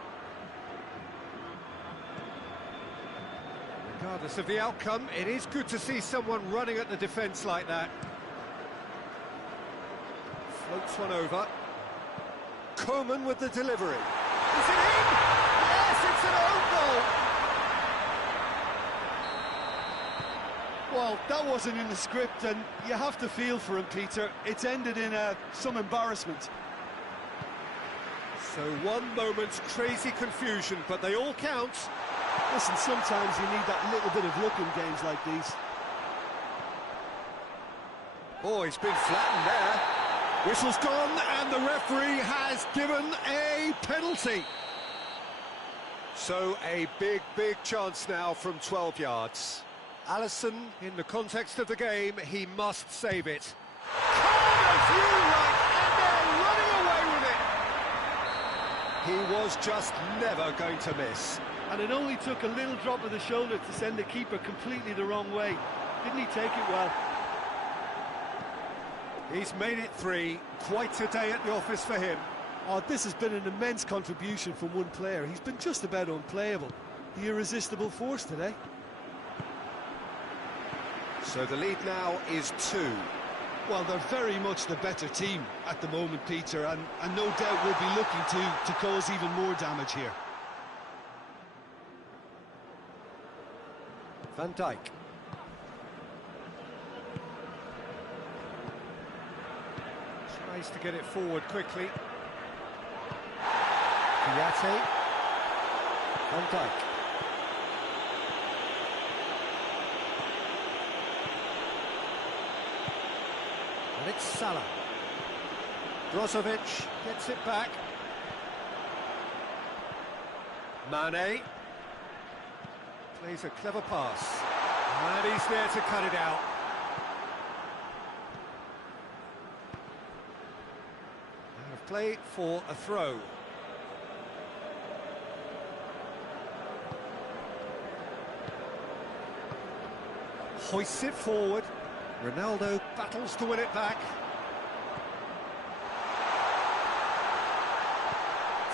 Regardless of the outcome, it is good to see someone running at the defence like that. Floats one over. Coman with the delivery. Is it in? Yes, it's an own goal. Well, that wasn't in the script, and you have to feel for him, Peter. It's ended in some embarrassment. So one moment's crazy confusion, but they all count. Listen, sometimes you need that little bit of luck in games like these. Oh, he's been flattened there. Whistle's gone, and the referee has given a penalty. So a big, big chance now from 12 yards. Alisson, in the context of the game, he must save it. Corner view right, and they're running away with it. He was just never going to miss. And it only took a little drop of the shoulder to send the keeper completely the wrong way. Didn't he take it well? He's made it 3. Quite a day at the office for him. Oh, this has been an immense contribution from one player. He's been just about unplayable. The irresistible force today. So the lead now is 2. Well, they're very much the better team at the moment, Peter, and no doubt will be looking to cause even more damage here. Van Dijk. Tries to get it forward quickly. Piatti. Van Dijk. And it's Salah. Brozovic gets it back. Mane. Plays a clever pass. And he's there to cut it out. Out of play for a throw. Hoists it forward. Ronaldo battles to win it back.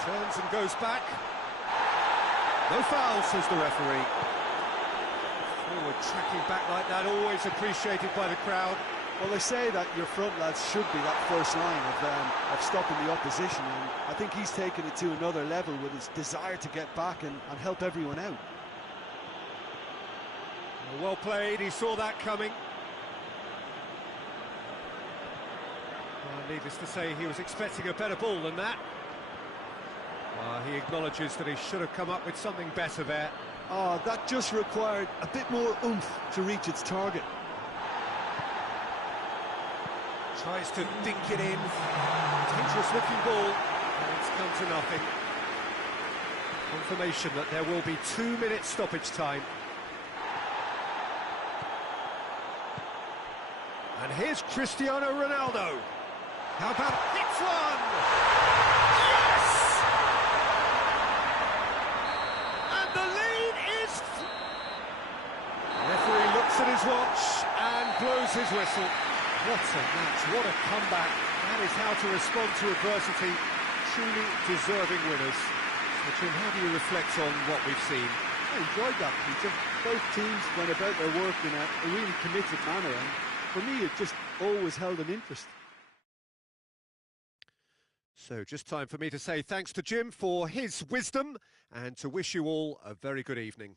Turns and goes back. No foul, says the referee. Forward tracking back like that, always appreciated by the crowd. Well, they say that your front lads should be that first line of stopping the opposition, and I think he's taken it to another level with his desire to get back and help everyone out. Well played, he saw that coming. Well, needless to say, he was expecting a better ball than that. He acknowledges that he should have come up with something better there. Oh, that just required a bit more oomph to reach its target. Tries to dink it in. Dangerous looking ball, and it's come to nothing. Confirmation that there will be 2 minutes stoppage time. And here's Cristiano Ronaldo. How about hits one? Yes! And the lead is... The referee looks at his watch and blows his whistle. What a match, what a comeback. That is how to respond to adversity. Truly deserving winners. So, Jim, how do you reflect on what we've seen? I enjoyed that, Peter. Both teams went about their work in a really committed manner, and for me it just always held an interest. So just time for me to say thanks to Jim for his wisdom and to wish you all a very good evening.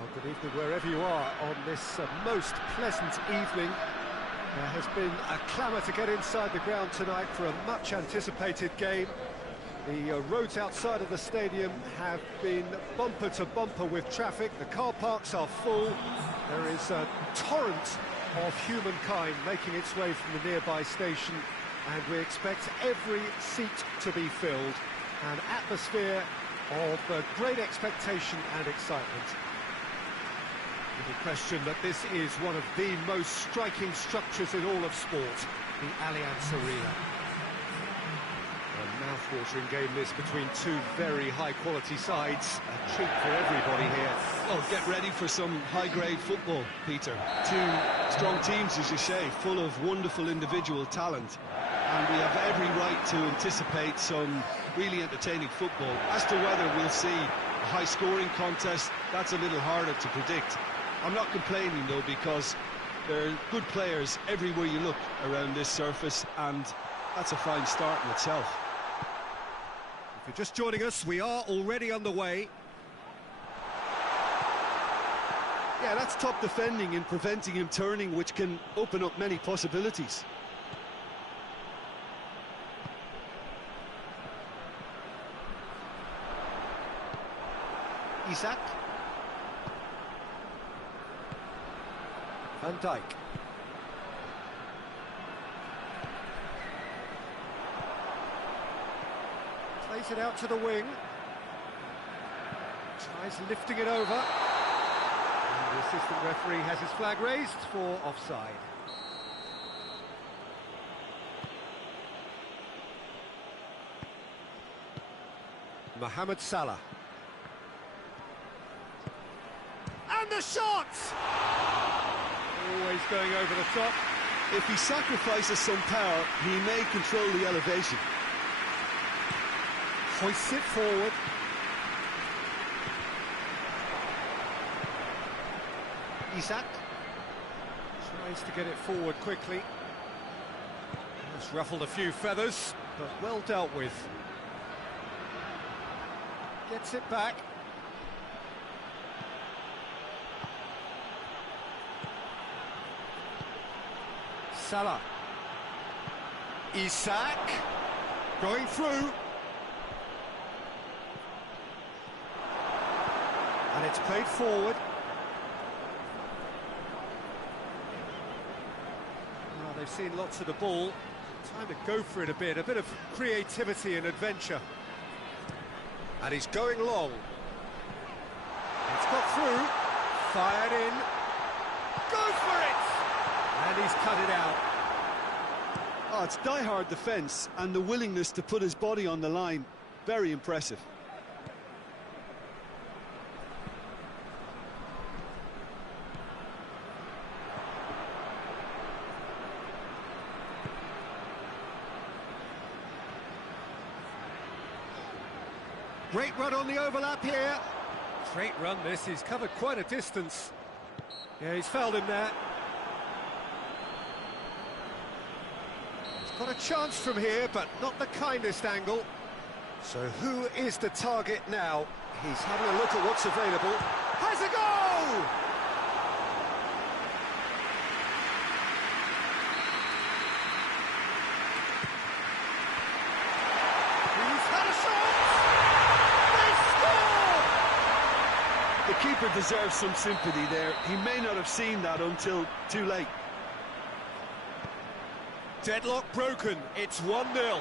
Well, good evening wherever you are on this most pleasant evening. There has been a clamour to get inside the ground tonight for a much anticipated game. The roads outside of the stadium have been bumper to bumper with traffic. The car parks are full. There is a torrent of humankind making its way from the nearby station, and we expect every seat to be filled. An atmosphere of great expectation and excitement. Little question that this is one of the most striking structures in all of sport, the Allianz Arena. A mouth-watering game this between two very high-quality sides. A treat for everybody here. Oh, get ready for some high-grade football, Peter. Two strong teams, as you say, full of wonderful individual talent. And we have every right to anticipate some really entertaining football. As to whether we'll see a high-scoring contest, that's a little harder to predict. I'm not complaining, though, because there are good players everywhere you look around this surface, and that's a fine start in itself. If you're just joining us, we are already underway. Yeah, that's top defending and preventing him turning, which can open up many possibilities. Isak. Van Dijk. They Plays it out to the wing. Tries lifting it over. And the assistant referee has his flag raised for offside. Mohamed Salah. And the shot! Always going over the top. If he sacrifices some power, he may control the elevation. Hoists it forward. Isak tries to get it forward quickly. It's ruffled a few feathers, but well dealt with. Gets it back. Salah. Isak going through. And it's played forward. Well, they've seen lots of the ball. Time to go for it a bit of creativity and adventure. And he's going long. It's got through. Fired in. Go for it! And he's cut it out. Oh, it's die-hard defence and the willingness to put his body on the line. Very impressive. Great run on the overlap here. Great run this, he's covered quite a distance. Yeah, he's fouled him there. He's got a chance from here, but not the kindest angle. So who is the target now? He's having a look at what's available. Has a goal! He's had a shot! The keeper deserves some sympathy there. He may not have seen that until too late. Deadlock broken, it's 1-0.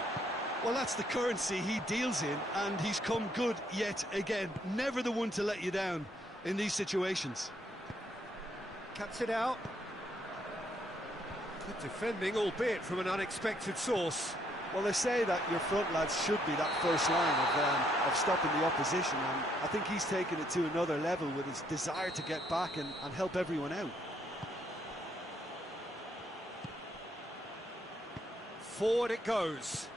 Well, that's the currency he deals in, and he's come good yet again. Never the one to let you down in these situations. Cuts it out. Good defending, albeit from an unexpected source. Well, they say that your front lads should be that first line of stopping the opposition, and I think he's taken it to another level with his desire to get back and help everyone out. Forward it goes.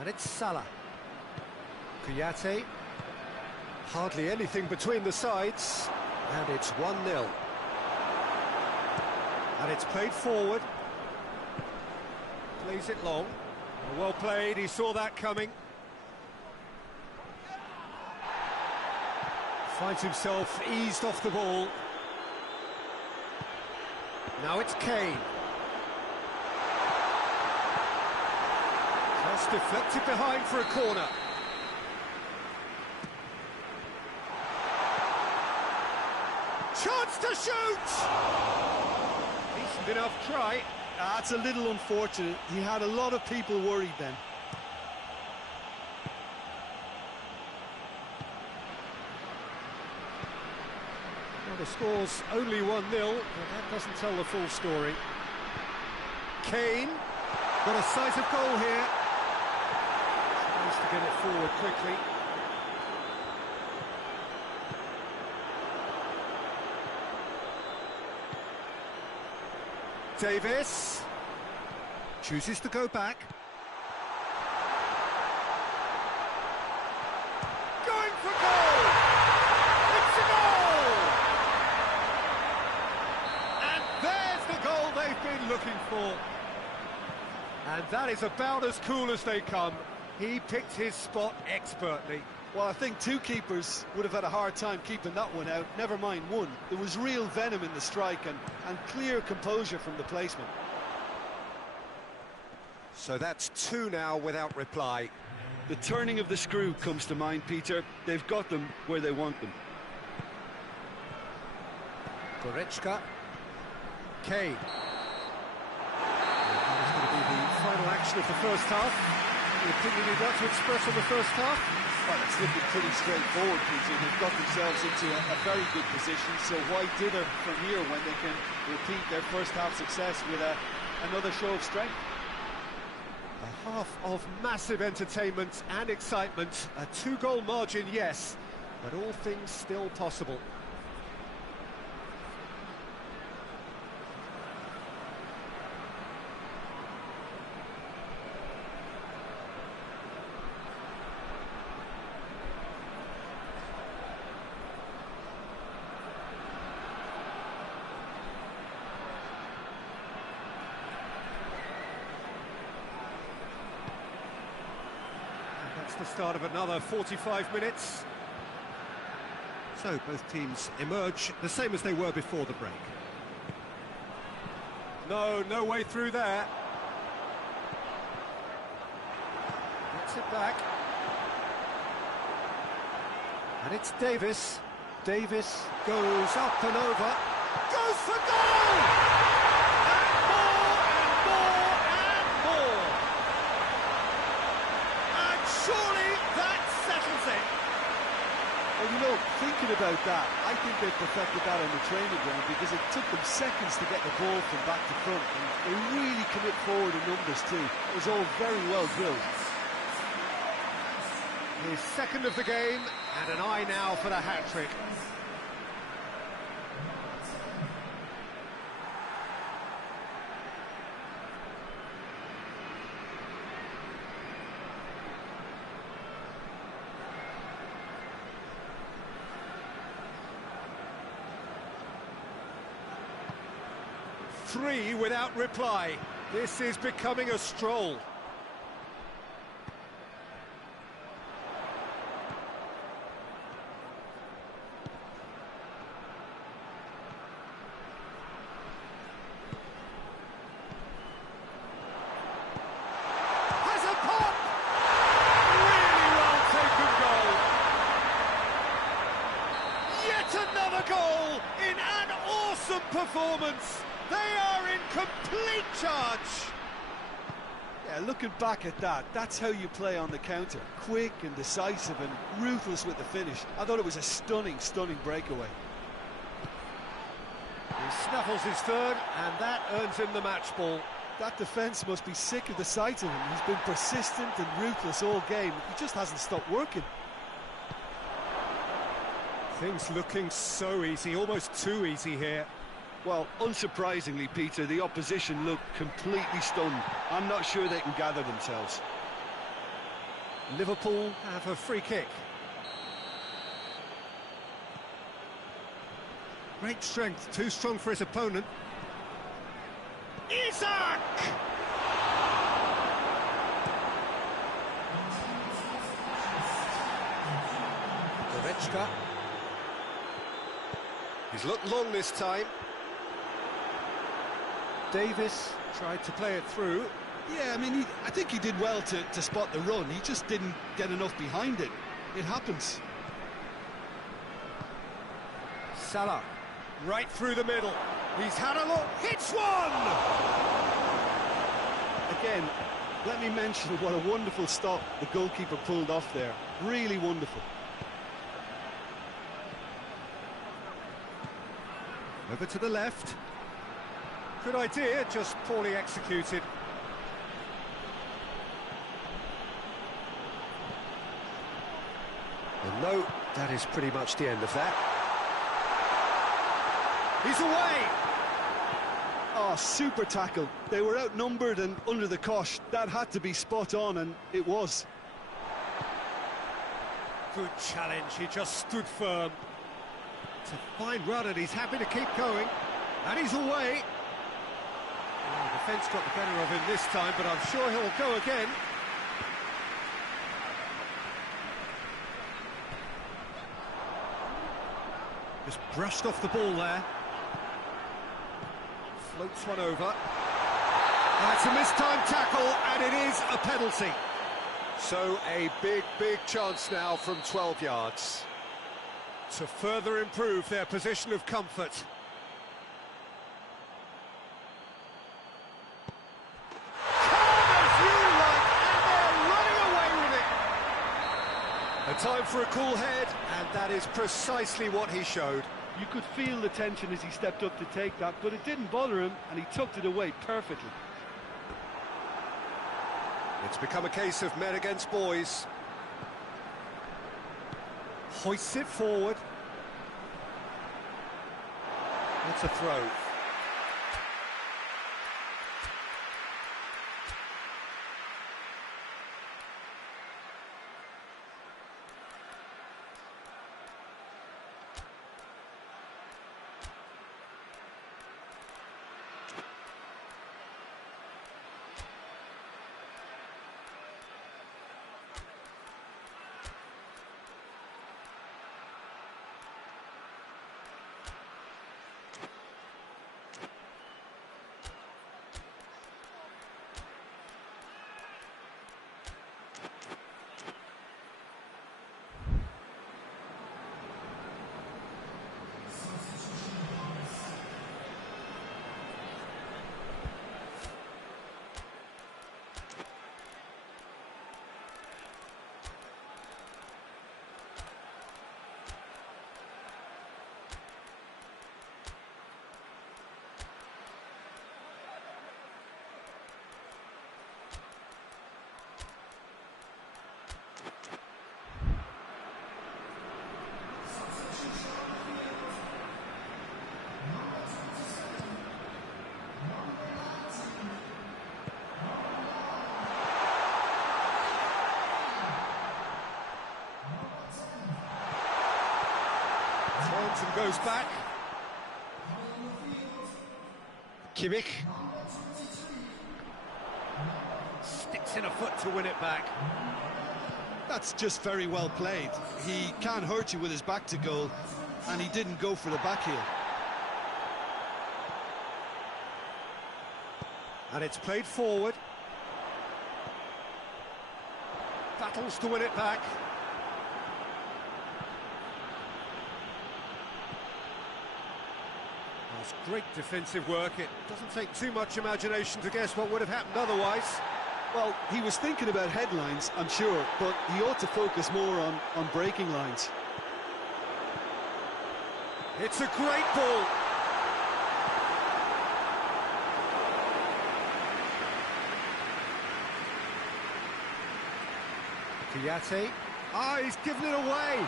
And it's Salah. Kouyaté. Hardly anything between the sides. And it's 1-0. And it's played forward. Plays it long. Well played, he saw that coming. Finds himself eased off the ball. Now it's Kane. Cross deflected behind for a corner. Chance to shoot! Decent enough try. That's a little unfortunate. He had a lot of people worried then. Well, the score's only 1-0, but that doesn't tell the full story. Kane got a sight of goal here. Tries to get it forward quickly. Davis chooses to go back. Going for goal! It's a goal! And there's the goal they've been looking for. And that is about as cool as they come. He picked his spot expertly. Well, I think two keepers would have had a hard time keeping that one out, never mind one. There was real venom in the strike and clear composure from the placement. So that's 2 now without reply. The turning of the screw comes to mind, Peter. They've got them where they want them. Goretzka. Kane. That is going to be the final action of the first half. The opinion you'd like to express on the first half? Well, it's looking pretty straightforward, Peter. They've got themselves into a very good position, so why dither from here when they can repeat their first half success with another show of strength? A half of massive entertainment and excitement. A 2-goal margin, yes, but all things still possible. The start of another 45 minutes. So both teams emerge the same as they were before the break. No way through there. Gets it back. And it's Davis. Davis goes up and over. Goes for goal! Well, you know, thinking about that, I think they perfected that on the training ground because it took them seconds to get the ball from back to front, and they really commit forward in numbers too. It was all very well drilled. His second of the game, and an eye now for the hat-trick. Three without reply. This is becoming a stroll. Has a pop! Really well taken goal. Yet another goal in an awesome performance. They are in complete charge. Yeah, looking back at that, that's how you play on the counter. Quick and decisive and ruthless with the finish. I thought it was a stunning breakaway. He snaffles his third, and that earns him the match ball. That defence must be sick of the sight of him. He's been persistent and ruthless all game. He just hasn't stopped working. Things looking so easy, almost too easy here. Well, unsurprisingly, Peter, the opposition look completely stunned. I'm not sure they can gather themselves. Liverpool have a free kick. Great strength, too strong for his opponent. Isak! Goretzka. He's looked long this time. Davis tried to play it through. Yeah, I mean, I think he did well to spot the run. He just didn't get enough behind it. It happens. Salah, right through the middle. He's had a look, hits one! Again, let me mention what a wonderful stop the goalkeeper pulled off there. Really wonderful. Over to the left. Good idea, just poorly executed. And no, that is pretty much the end of that. He's away! Oh, super tackle. They were outnumbered and under the cosh. That had to be spot on, and it was. Good challenge, he just stood firm. It's a fine run, and he's happy to keep going. And he's away. Well, the defence got the better of him this time, but I'm sure he'll go again. Just brushed off the ball there. Floats one over. That's a mistimed tackle, and it is a penalty. So a big chance now from 12 yards to further improve their position of comfort. Calm as you like, and they're running A time for a cool head, and that is precisely what he showed. You could feel the tension as he stepped up to take that, but it didn't bother him, and he tucked it away perfectly. It's become a case of men against boys. Hoists it forward. It's a throw. Turns and goes back. Kimmich. Sticks in a foot to win it back. That's just very well played. He can't hurt you with his back to goal, and he didn't go for the back heel. And it's played forward. Battles to win it back. That's great defensive work. It doesn't take too much imagination to guess what would have happened otherwise. Well, he was thinking about headlines, I'm sure, but he ought to focus more on breaking lines. It's a great ball. Tiyate. Ah, he's given it away.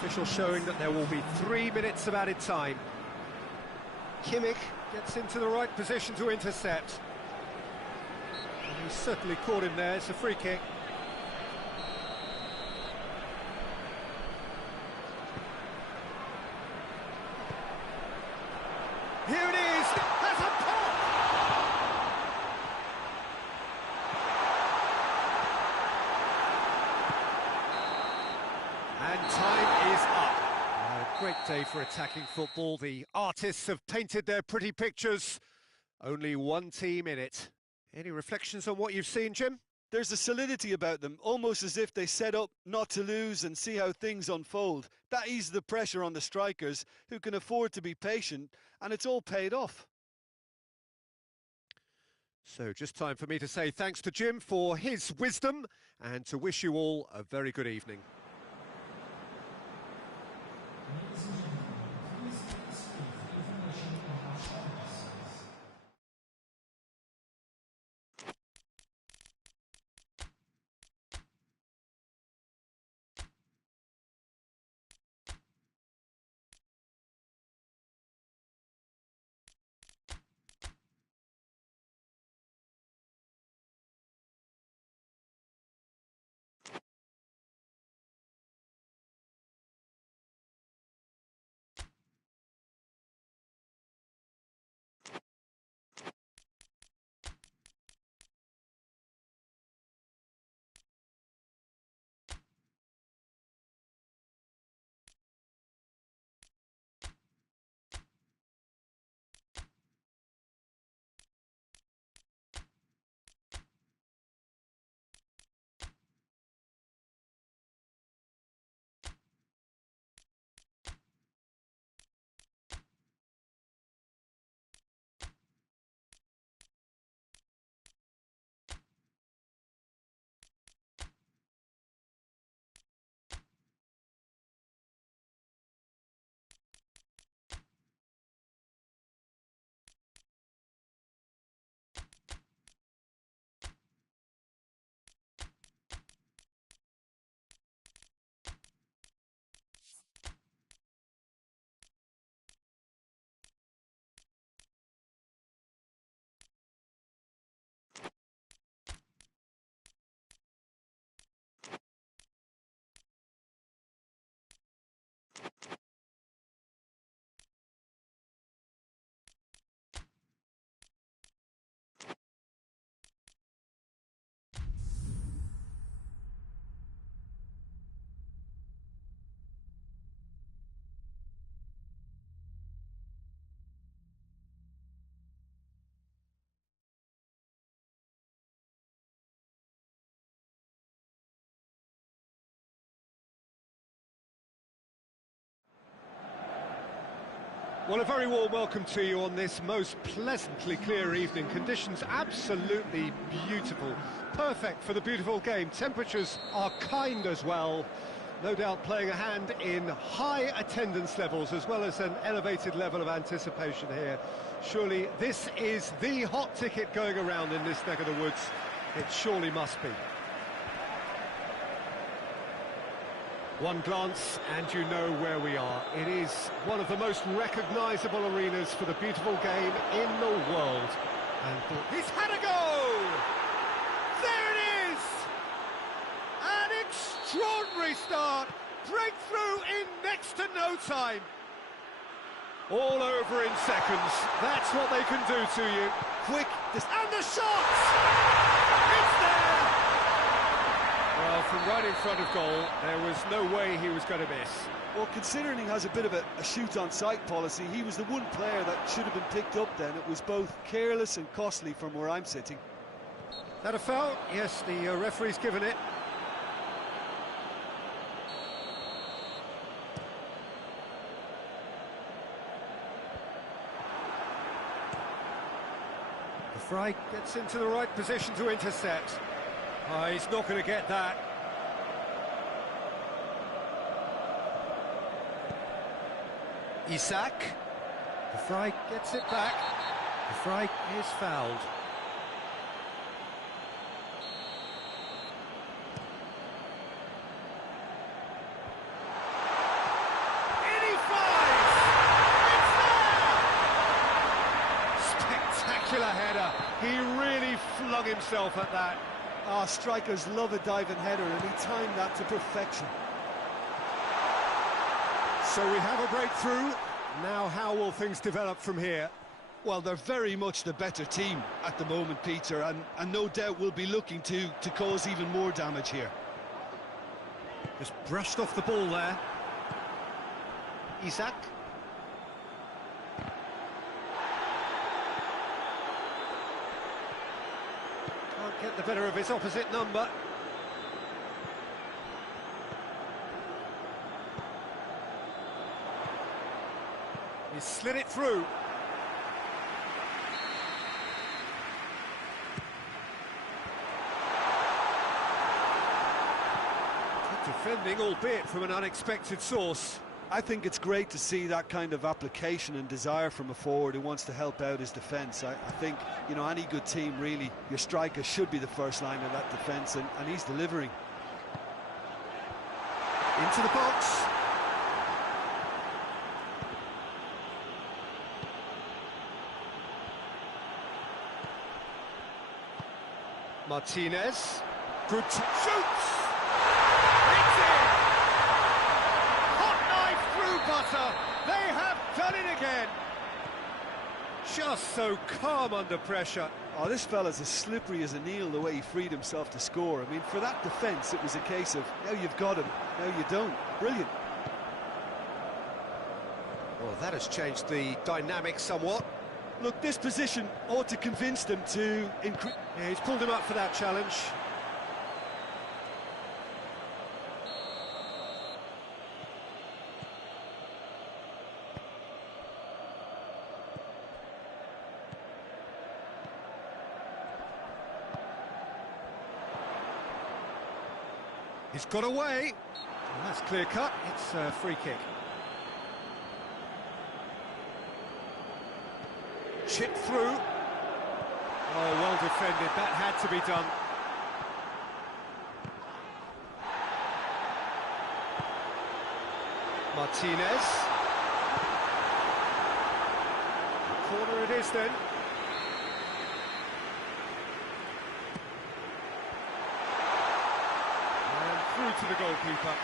Official showing that there will be 3 minutes of added time. Kimmich gets into the right position to intercept. And he's certainly caught him there. It's a free kick. Here it is. That's a pop. And time is up. A great day for attacking football. The artists have painted their pretty pictures. Only one team in it. Any reflections on what you've seen, Jim? There's a solidity about them, almost as if they set up not to lose and see how things unfold. That eases the pressure on the strikers, who can afford to be patient, and it's all paid off. So just time for me to say thanks to Jim for his wisdom and to wish you all a very good evening. Well, a very warm welcome to you on this most pleasantly clear evening. Conditions absolutely beautiful. Perfect for the beautiful game. Temperatures are kind as well. No doubt playing a hand in high attendance levels as well as an elevated level of anticipation here. Surely this is the hot ticket going around in this neck of the woods. It surely must be. One glance and you know where we are. It is one of the most recognisable arenas for the beautiful game in the world. And he's had a go! There it is! An extraordinary start! Breakthrough in next to no time. All over in seconds. That's what they can do to you. Quick, and the shot! It's there! Well, from right in front of goal, there was no way he was going to miss. Well, considering he has a bit of a shoot-on-sight policy, he was the one player that should have been picked up then. It was both careless and costly from where I'm sitting. That a foul? Yes, the referee's given it. The Fry gets into the right position to intercept. Oh, he's not going to get that. Isak. The Fry gets it back. The Fry is fouled. In he flies! It's there! Spectacular header. He really flung himself at that. Ah, strikers love a diving header, and he timed that to perfection. So we have a breakthrough. Now how will things develop from here? Well, they're very much the better team at the moment, Peter, and no doubt will be looking to cause even more damage here. Just brushed off the ball there. Isak. Can't get the better of his opposite number. He slid it through. Good defending, albeit from an unexpected source. I think it's great to see that kind of application and desire from a forward who wants to help out his defence. I think, you know, any good team, really, your striker should be the first line of that defence, and he's delivering. Into the box. Martinez. Good shoots! It's in! Hot knife through butter. They have done it again. Just so calm under pressure. Oh, this fella's as slippery as an eel, the way he freed himself to score. I mean, for that defence, it was a case of, now you've got him, now you don't. Brilliant. Well, that has changed the dynamic somewhat. Look, this position ought to convince them to increase. Yeah, he's pulled him up for that challenge. He's got away. Well, that's clear cut. It's a free kick. Chip through. Oh, well defended. That had to be done. Martinez. Corner it is then. And through to the goalkeeper.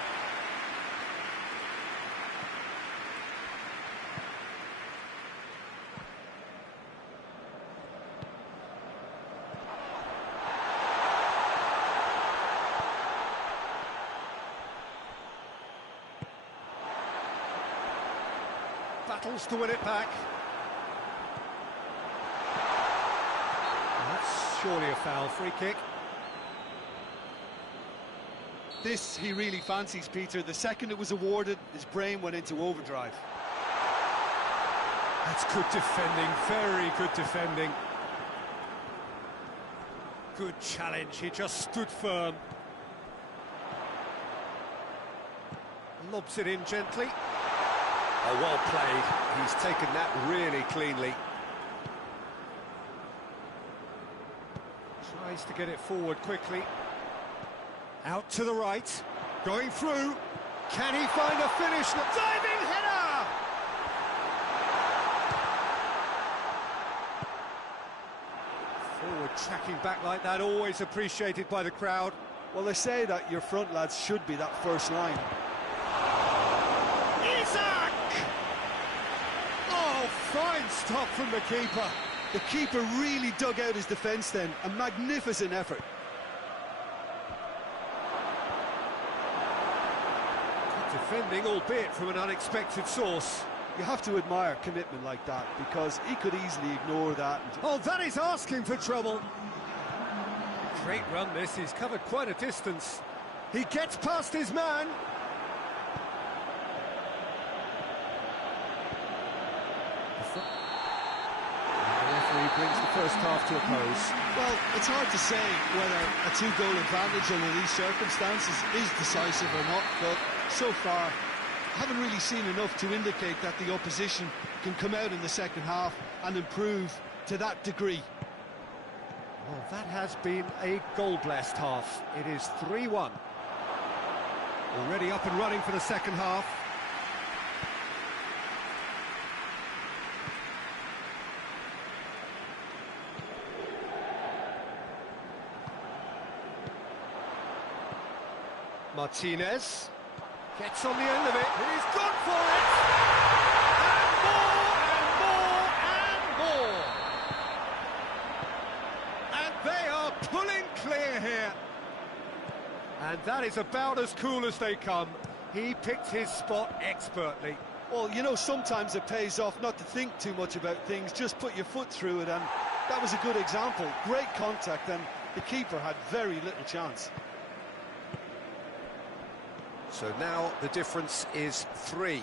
Battles to win it back. That's surely a foul. Free kick. This he really fancies, Peter. The second it was awarded, his brain went into overdrive. That's good defending, very good defending. Good challenge, he just stood firm. Lobs it in gently. Oh, well played. He's taken that really cleanly. Tries to get it forward quickly. Out to the right. Going through. Can he find a finish? Diving header! Forward tracking back like that, always appreciated by the crowd. Well, they say that your front lads should be that first line. Oh, fine stop from the keeper. The keeper really dug out his defence then. A magnificent effort. Good defending, albeit from an unexpected source. You have to admire commitment like that, because he could easily ignore that. Oh, that is asking for trouble. Great run this, he's covered quite a distance. He gets past his man. Brings the first half to a close. Well, it's hard to say whether a two-goal advantage under these circumstances is decisive or not, but so far I haven't really seen enough to indicate that the opposition can come out in the second half and improve to that degree. Well, that has been a goal-blessed half. It is 3-1. Already up and running for the second half. Martinez gets on the end of it. He's gone for it! And more, and more, and more! And they are pulling clear here. And that is about as cool as they come. He picked his spot expertly. Well, you know, sometimes it pays off not to think too much about things, just put your foot through it, and that was a good example. Great contact, and the keeper had very little chance. So now the difference is 3.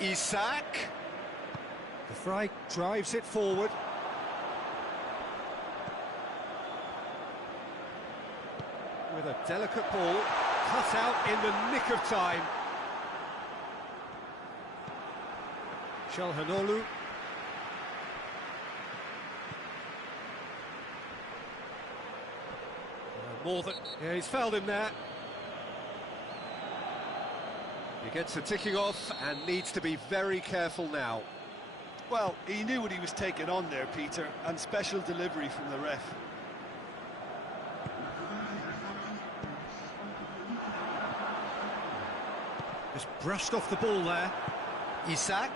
Isak. The Fry drives it forward. With a delicate ball, cut out in the nick of time. Çalhanoğlu. More than... Yeah, he's fouled him there. He gets a ticking off and needs to be very careful now. Well, he knew what he was taking on there, Peter, and special delivery from the ref. Just brushed off the ball there. Isak.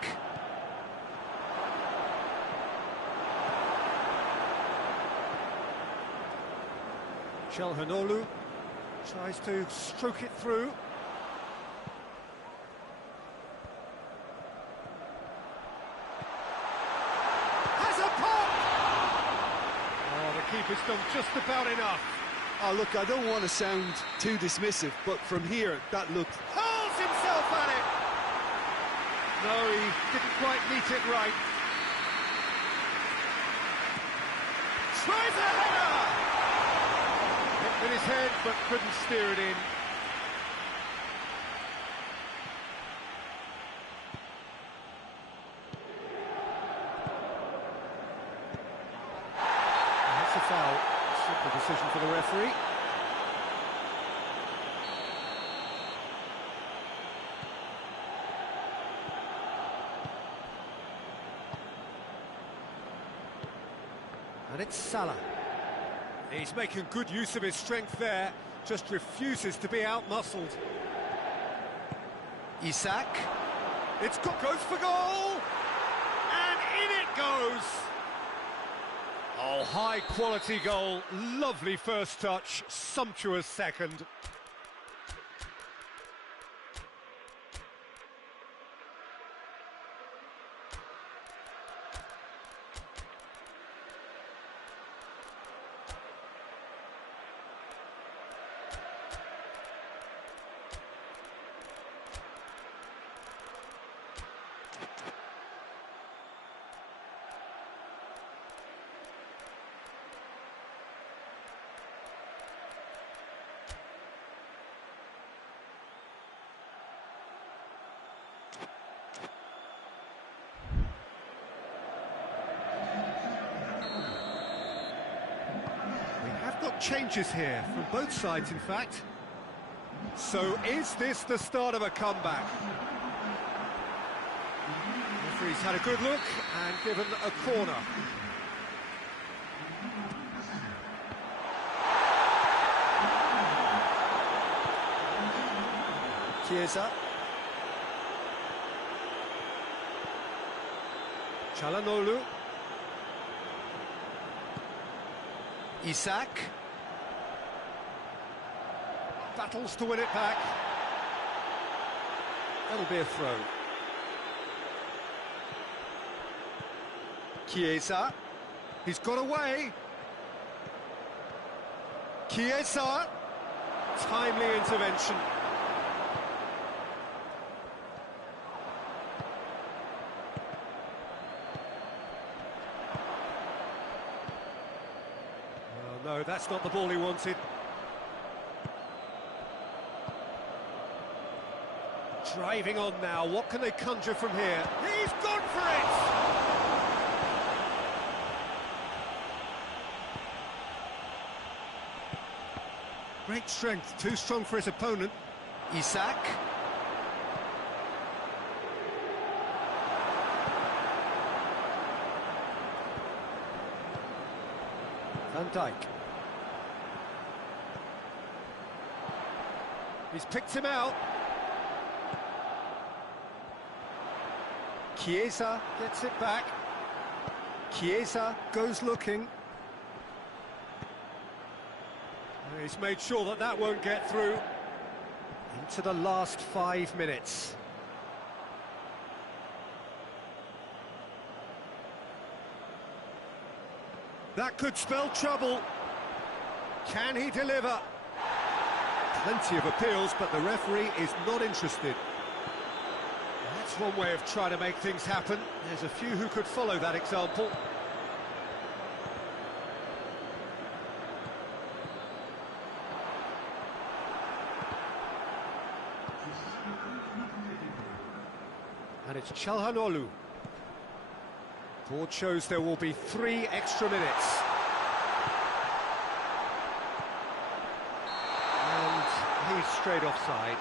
Çalhanoğlu tries to stroke it through. Has a pop! Oh, the keeper's done just about enough. Oh, look, I don't want to sound too dismissive, but from here, that looked... Hurls himself at it! No, he didn't quite meet it right. Tries a header! Hit with his head, but couldn't steer it in. That's a foul. Simple decision for the referee. And it's Salah. He's making good use of his strength there, just refuses to be out-muscled. Isak. It's goes for goal! And in it goes! Oh, high-quality goal, lovely first touch, sumptuous second. changes here, from both sides in fact. So is this the start of a comeback? The referee's had a good look and given a corner. Chiesa. Çalhanoğlu. Isak. Battles to win it back. That'll be a throw. Chiesa. He's got away. Chiesa. Timely intervention. Oh, no, that's not the ball he wanted. Driving on now, what can they conjure from here? He's gone for it! Great strength, too strong for his opponent. Isak. Van Dijk. He's picked him out. Chiesa gets it back. Chiesa goes looking. He's made sure that that won't get through. Into the last 5 minutes. That could spell trouble. Can he deliver? Plenty of appeals, but the referee is not interested. That's one way of trying to make things happen. There's a few who could follow that example. And it's Çalhanoğlu. Board shows there will be 3 extra minutes. And he's straight offside.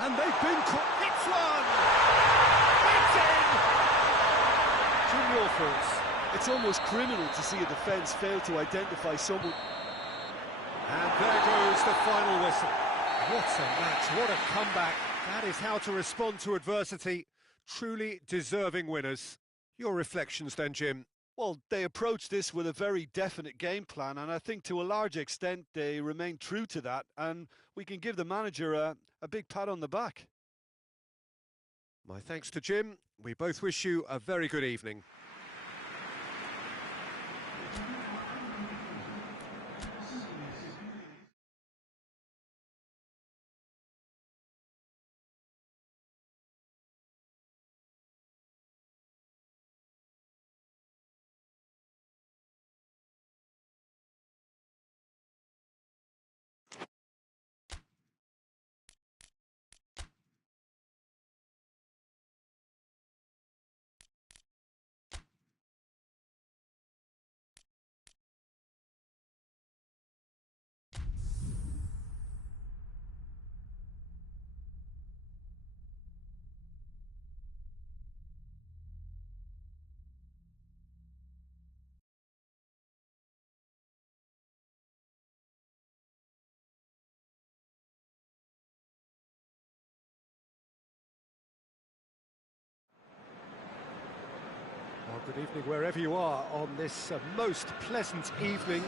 And they've been caught. It's one! It's in! Jim, your thoughts? It's almost criminal to see a defence fail to identify someone. And there goes the final whistle. What a match, what a comeback. That is how to respond to adversity. Truly deserving winners. Your reflections then, Jim? Well, they approached this with a very definite game plan, and I think to a large extent they remained true to that, and we can give the manager a big pat on the back. My thanks to Jim. We both wish you a very good evening. Well, good evening wherever you are on this most pleasant evening.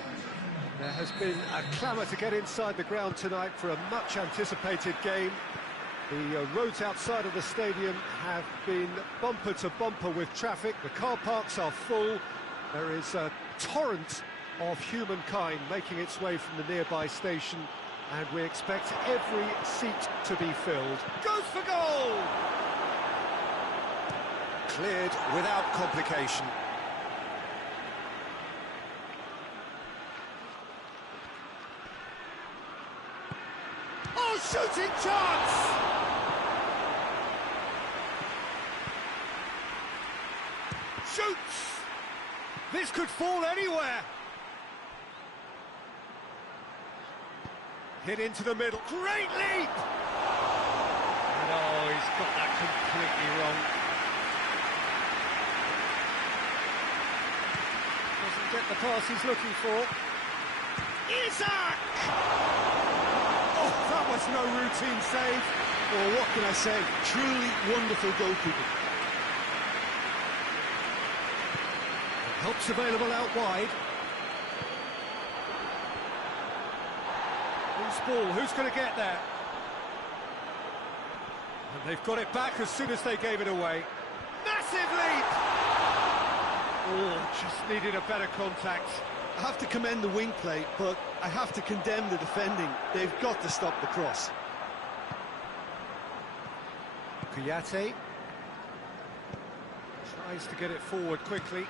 There has been a clamour to get inside the ground tonight for a much anticipated game. The roads outside of the stadium have been bumper to bumper with traffic. The car parks are full. There is a torrent of humankind making its way from the nearby station, and we expect every seat to be filled. Goes for goal! Cleared without complication. shooting chance! Shoots! This could fall anywhere! Hit into the middle, great leap! And oh, he's got that completely wrong. Doesn't get the pass he's looking for. Isak! Oh, that was no routine save. Well, what can I say? Truly wonderful goalkeeping. Help's available out wide. Who's ball? Who's going to get there? And they've got it back as soon as they gave it away. Massive leap! Oh, just needed a better contact. I have to commend the wing play, but I have to condemn the defending. They've got to stop the cross. Qiyate tries to get it forward quickly.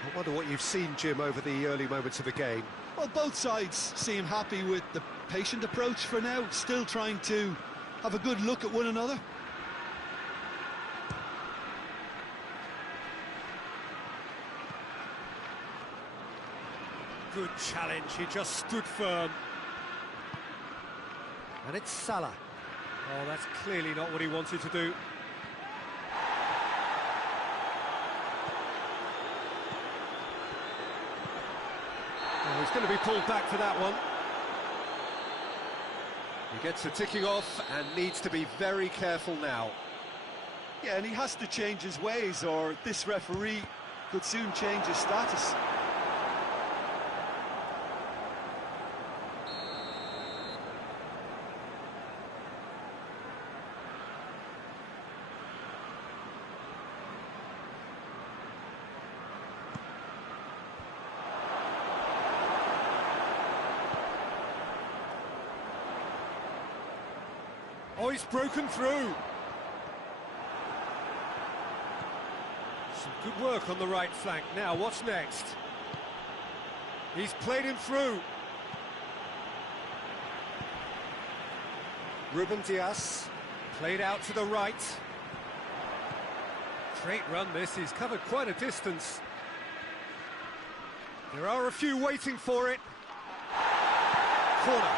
I wonder what you've seen, Jim, over the early moments of the game. Well, both sides seem happy with the patient approach for now, still trying to have a good look at one another. Good challenge, he just stood firm. And it's Salah. Oh, that's clearly not what he wanted to do. Oh, he's going to be pulled back for that one. He gets a ticking off and needs to be very careful now. Yeah, and he has to change his ways, or this referee could soon change his status. Oh, he's broken through. Some good work on the right flank. Now, what's next? He's played him through. Ruben Dias played out to the right. Great run this, he's covered quite a distance. There are a few waiting for it. Corner.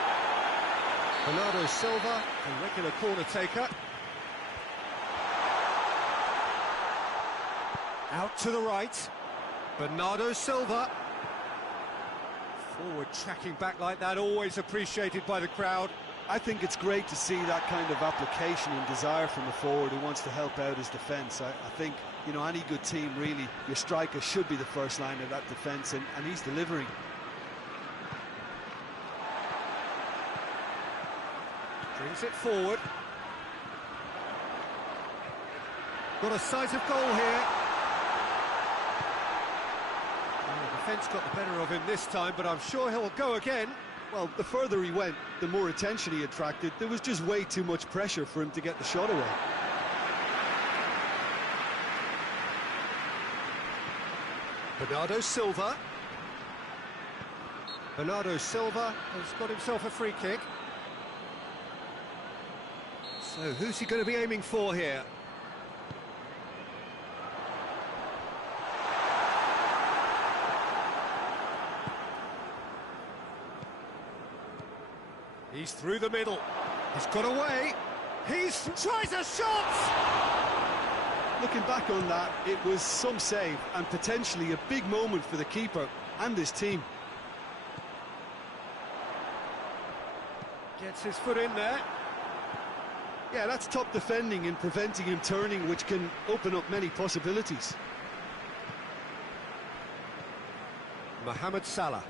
Bernardo Silva, a regular corner taker. Out to the right. Bernardo Silva. Forward tracking back like that, always appreciated by the crowd. I think it's great to see that kind of application and desire from a forward who wants to help out his defence. I think, you know, any good team, really, your striker should be the first line of that defence, and he's delivering. Brings it forward. Got a sight of goal here. Well, the defence got the better of him this time, but I'm sure he'll go again. Well, the further he went, the more attention he attracted. There was just way too much pressure for him to get the shot away. Bernardo Silva. Bernardo Silva has got himself a free kick. So who's he going to be aiming for here? He's through the middle. He's got away. He's tries a shot! Looking back on that, it was some save and potentially a big moment for the keeper and his team. Gets his foot in there. Yeah, that's top defending and preventing him turning, which can open up many possibilities. Mohamed Salah.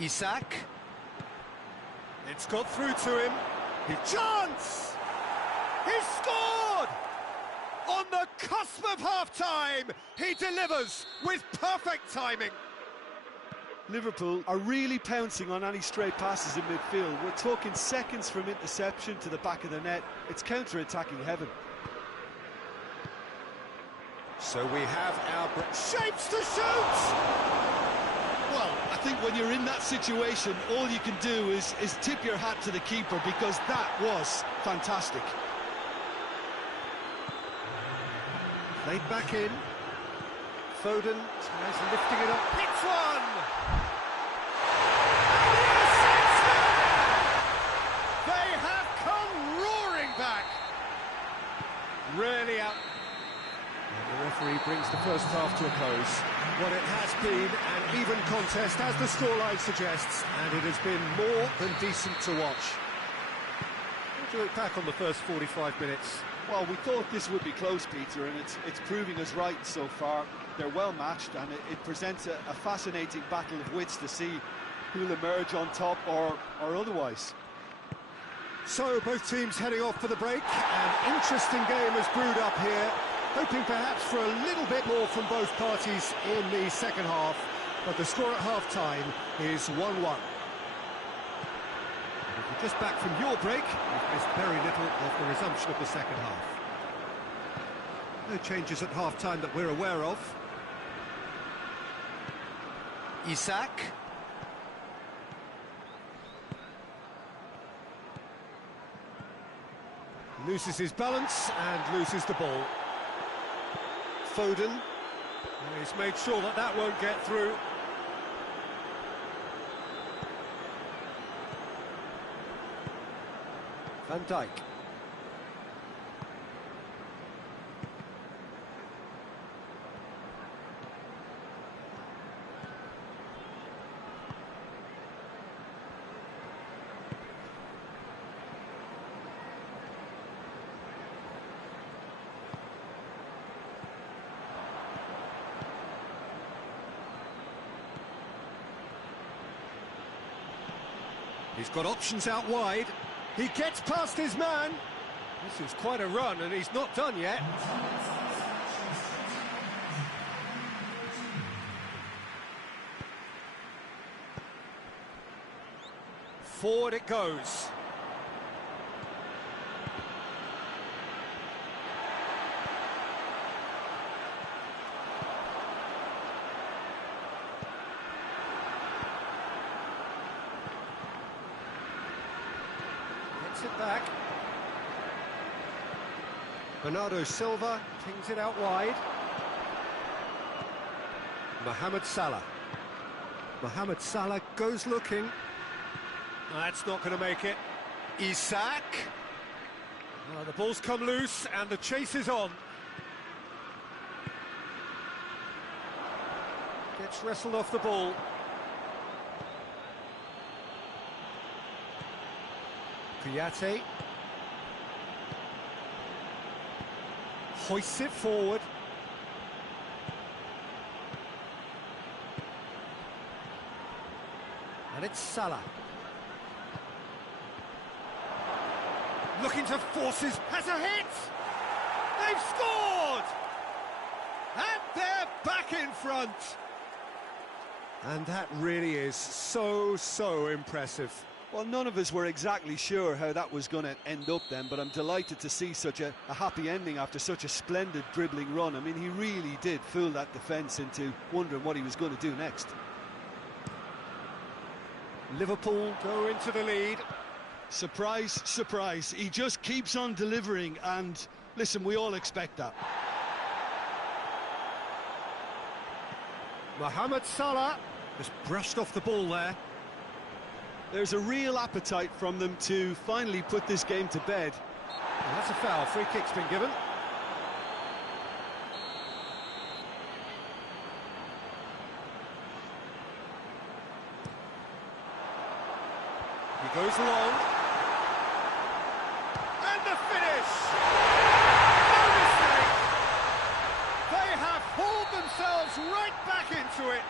Isak. It's got through to him. Chance! He scored! On the cusp of half-time, he delivers with perfect timing. Liverpool are really pouncing on any stray passes in midfield. We're talking seconds from interception to the back of the net. It's counter-attacking heaven. So we have our shapes to shoot! Well, think when you're in that situation, all you can do is tip your hat to the keeper, because that was fantastic. Played back in. Foden tries lifting it up. Hits one! They have come roaring back. Really out. And the referee brings the first half to a close. What it has been an even contest, as the scoreline suggests, and it has been more than decent to watch. What do you look back on the first 45 minutes? Well, we thought this would be close, Peter, and it's proving us right so far. They're well matched, and it presents a fascinating battle of wits to see who'll emerge on top or otherwise. So both teams heading off for the break. An interesting game has brewed up here, hoping perhaps for a little bit more from both parties in the second half, but the score at half-time is 1-1. If you're just back from your break, you've missed very little of the resumption of the second half. No changes at half-time that we're aware of. Isak. Loses his balance and loses the ball. Foden. He's made sure that that won't get through. Van Dijk. He's got options out wide. He gets past his man. This is quite a run, and he's not done yet. Forward it goes. It back. Bernardo Silva pings it out wide. Mohamed Salah. Mohamed Salah goes looking. That's not going to make it. Isak. The ball's come loose and the chase is on. Gets wrestled off the ball. Kouyaté hoists it forward. And it's Salah. Looking to force his... has a hit! They've scored! And they're back in front! And that really is so impressive. Well, none of us were exactly sure how that was going to end up then, but I'm delighted to see such a happy ending after such a splendid dribbling run. I mean, he really did fool that defence into wondering what he was going to do next. Liverpool go into the lead. Surprise, surprise. He just keeps on delivering, and listen, we all expect that. Mohamed Salah just brushed off the ball there. There's a real appetite from them to finally put this game to bed. Well, that's a foul. Free kick's been given. He goes long. And the finish! No mistake! They have hauled themselves right back into it.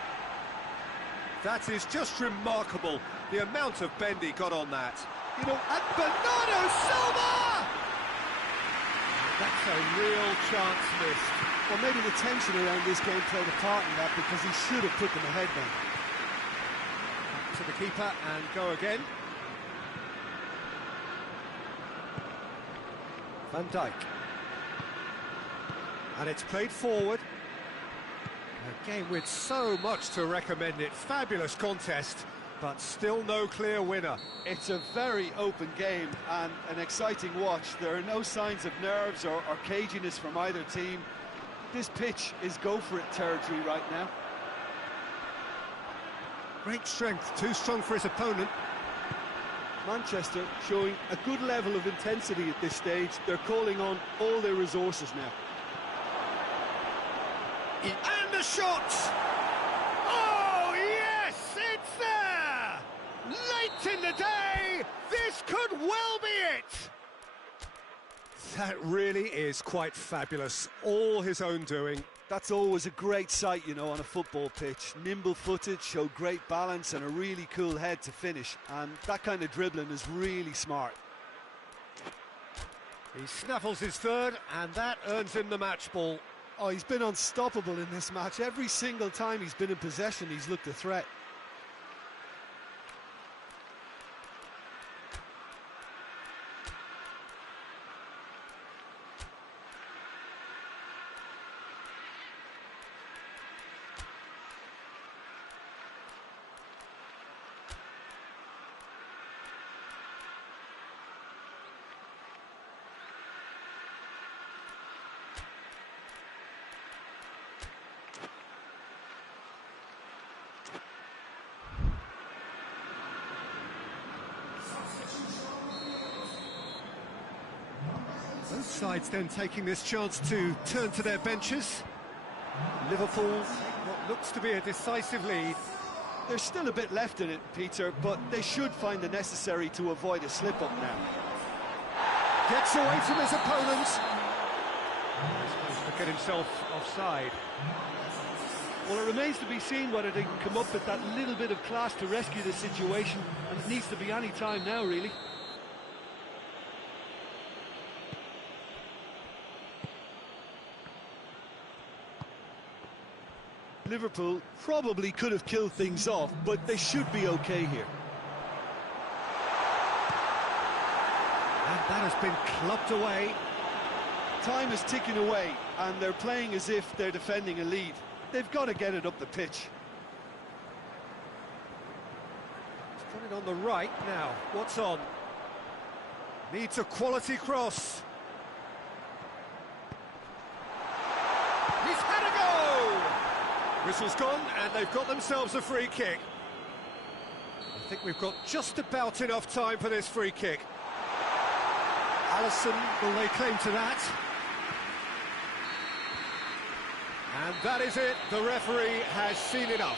That is just remarkable, the amount of bend he got on that. You know, and Bernardo Silva! That's a real chance missed. Well, maybe the tension around this game played a part in that, because he should have put them ahead then. Back to the keeper and go again. Van Dijk. And it's played forward. Game with so much to recommend it. Fabulous contest, but still no clear winner. It's a very open game and an exciting watch. There are no signs of nerves or caginess from either team. This pitch is go-for-it territory right now. Great strength, too strong for his opponent. Manchester showing a good level of intensity at this stage. They're calling on all their resources now. And the shot! Oh, yes, it's there! Late in the day, this could well be it! That really is quite fabulous, all his own doing. That's always a great sight, you know, on a football pitch. Nimble-footed, showed great balance and a really cool head to finish. And that kind of dribbling is really smart. He snaffles his third, and that earns him the match ball. Oh, he's been unstoppable in this match. Every single time he's been in possession, he's looked a threat. Both sides then taking this chance to turn to their benches. Liverpool, what looks to be a decisive lead. There's still a bit left in it, Peter, but they should find the necessary to avoid a slip-up now. Gets away from his opponent. He's supposed to get himself offside. Well, it remains to be seen whether they can come up with that little bit of class to rescue the situation, and it needs to be any time now, really. Liverpool probably could have killed things off, but they should be okay here. And that has been clubbed away. Time is ticking away, and they're playing as if they're defending a lead. They've got to get it up the pitch. He's put it on the right now. What's on? Needs a quality cross. He's had a go! Whistle's gone, and they've got themselves a free kick. I think we've got just about enough time for this free kick. Allison will lay claim to that. And that is it. The referee has seen enough.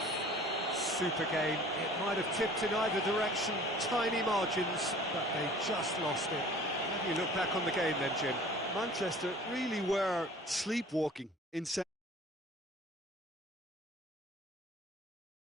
Super game. It might have tipped in either direction. Tiny margins, but they just lost it. How do you look back on the game then, Jim? Manchester really were sleepwalking in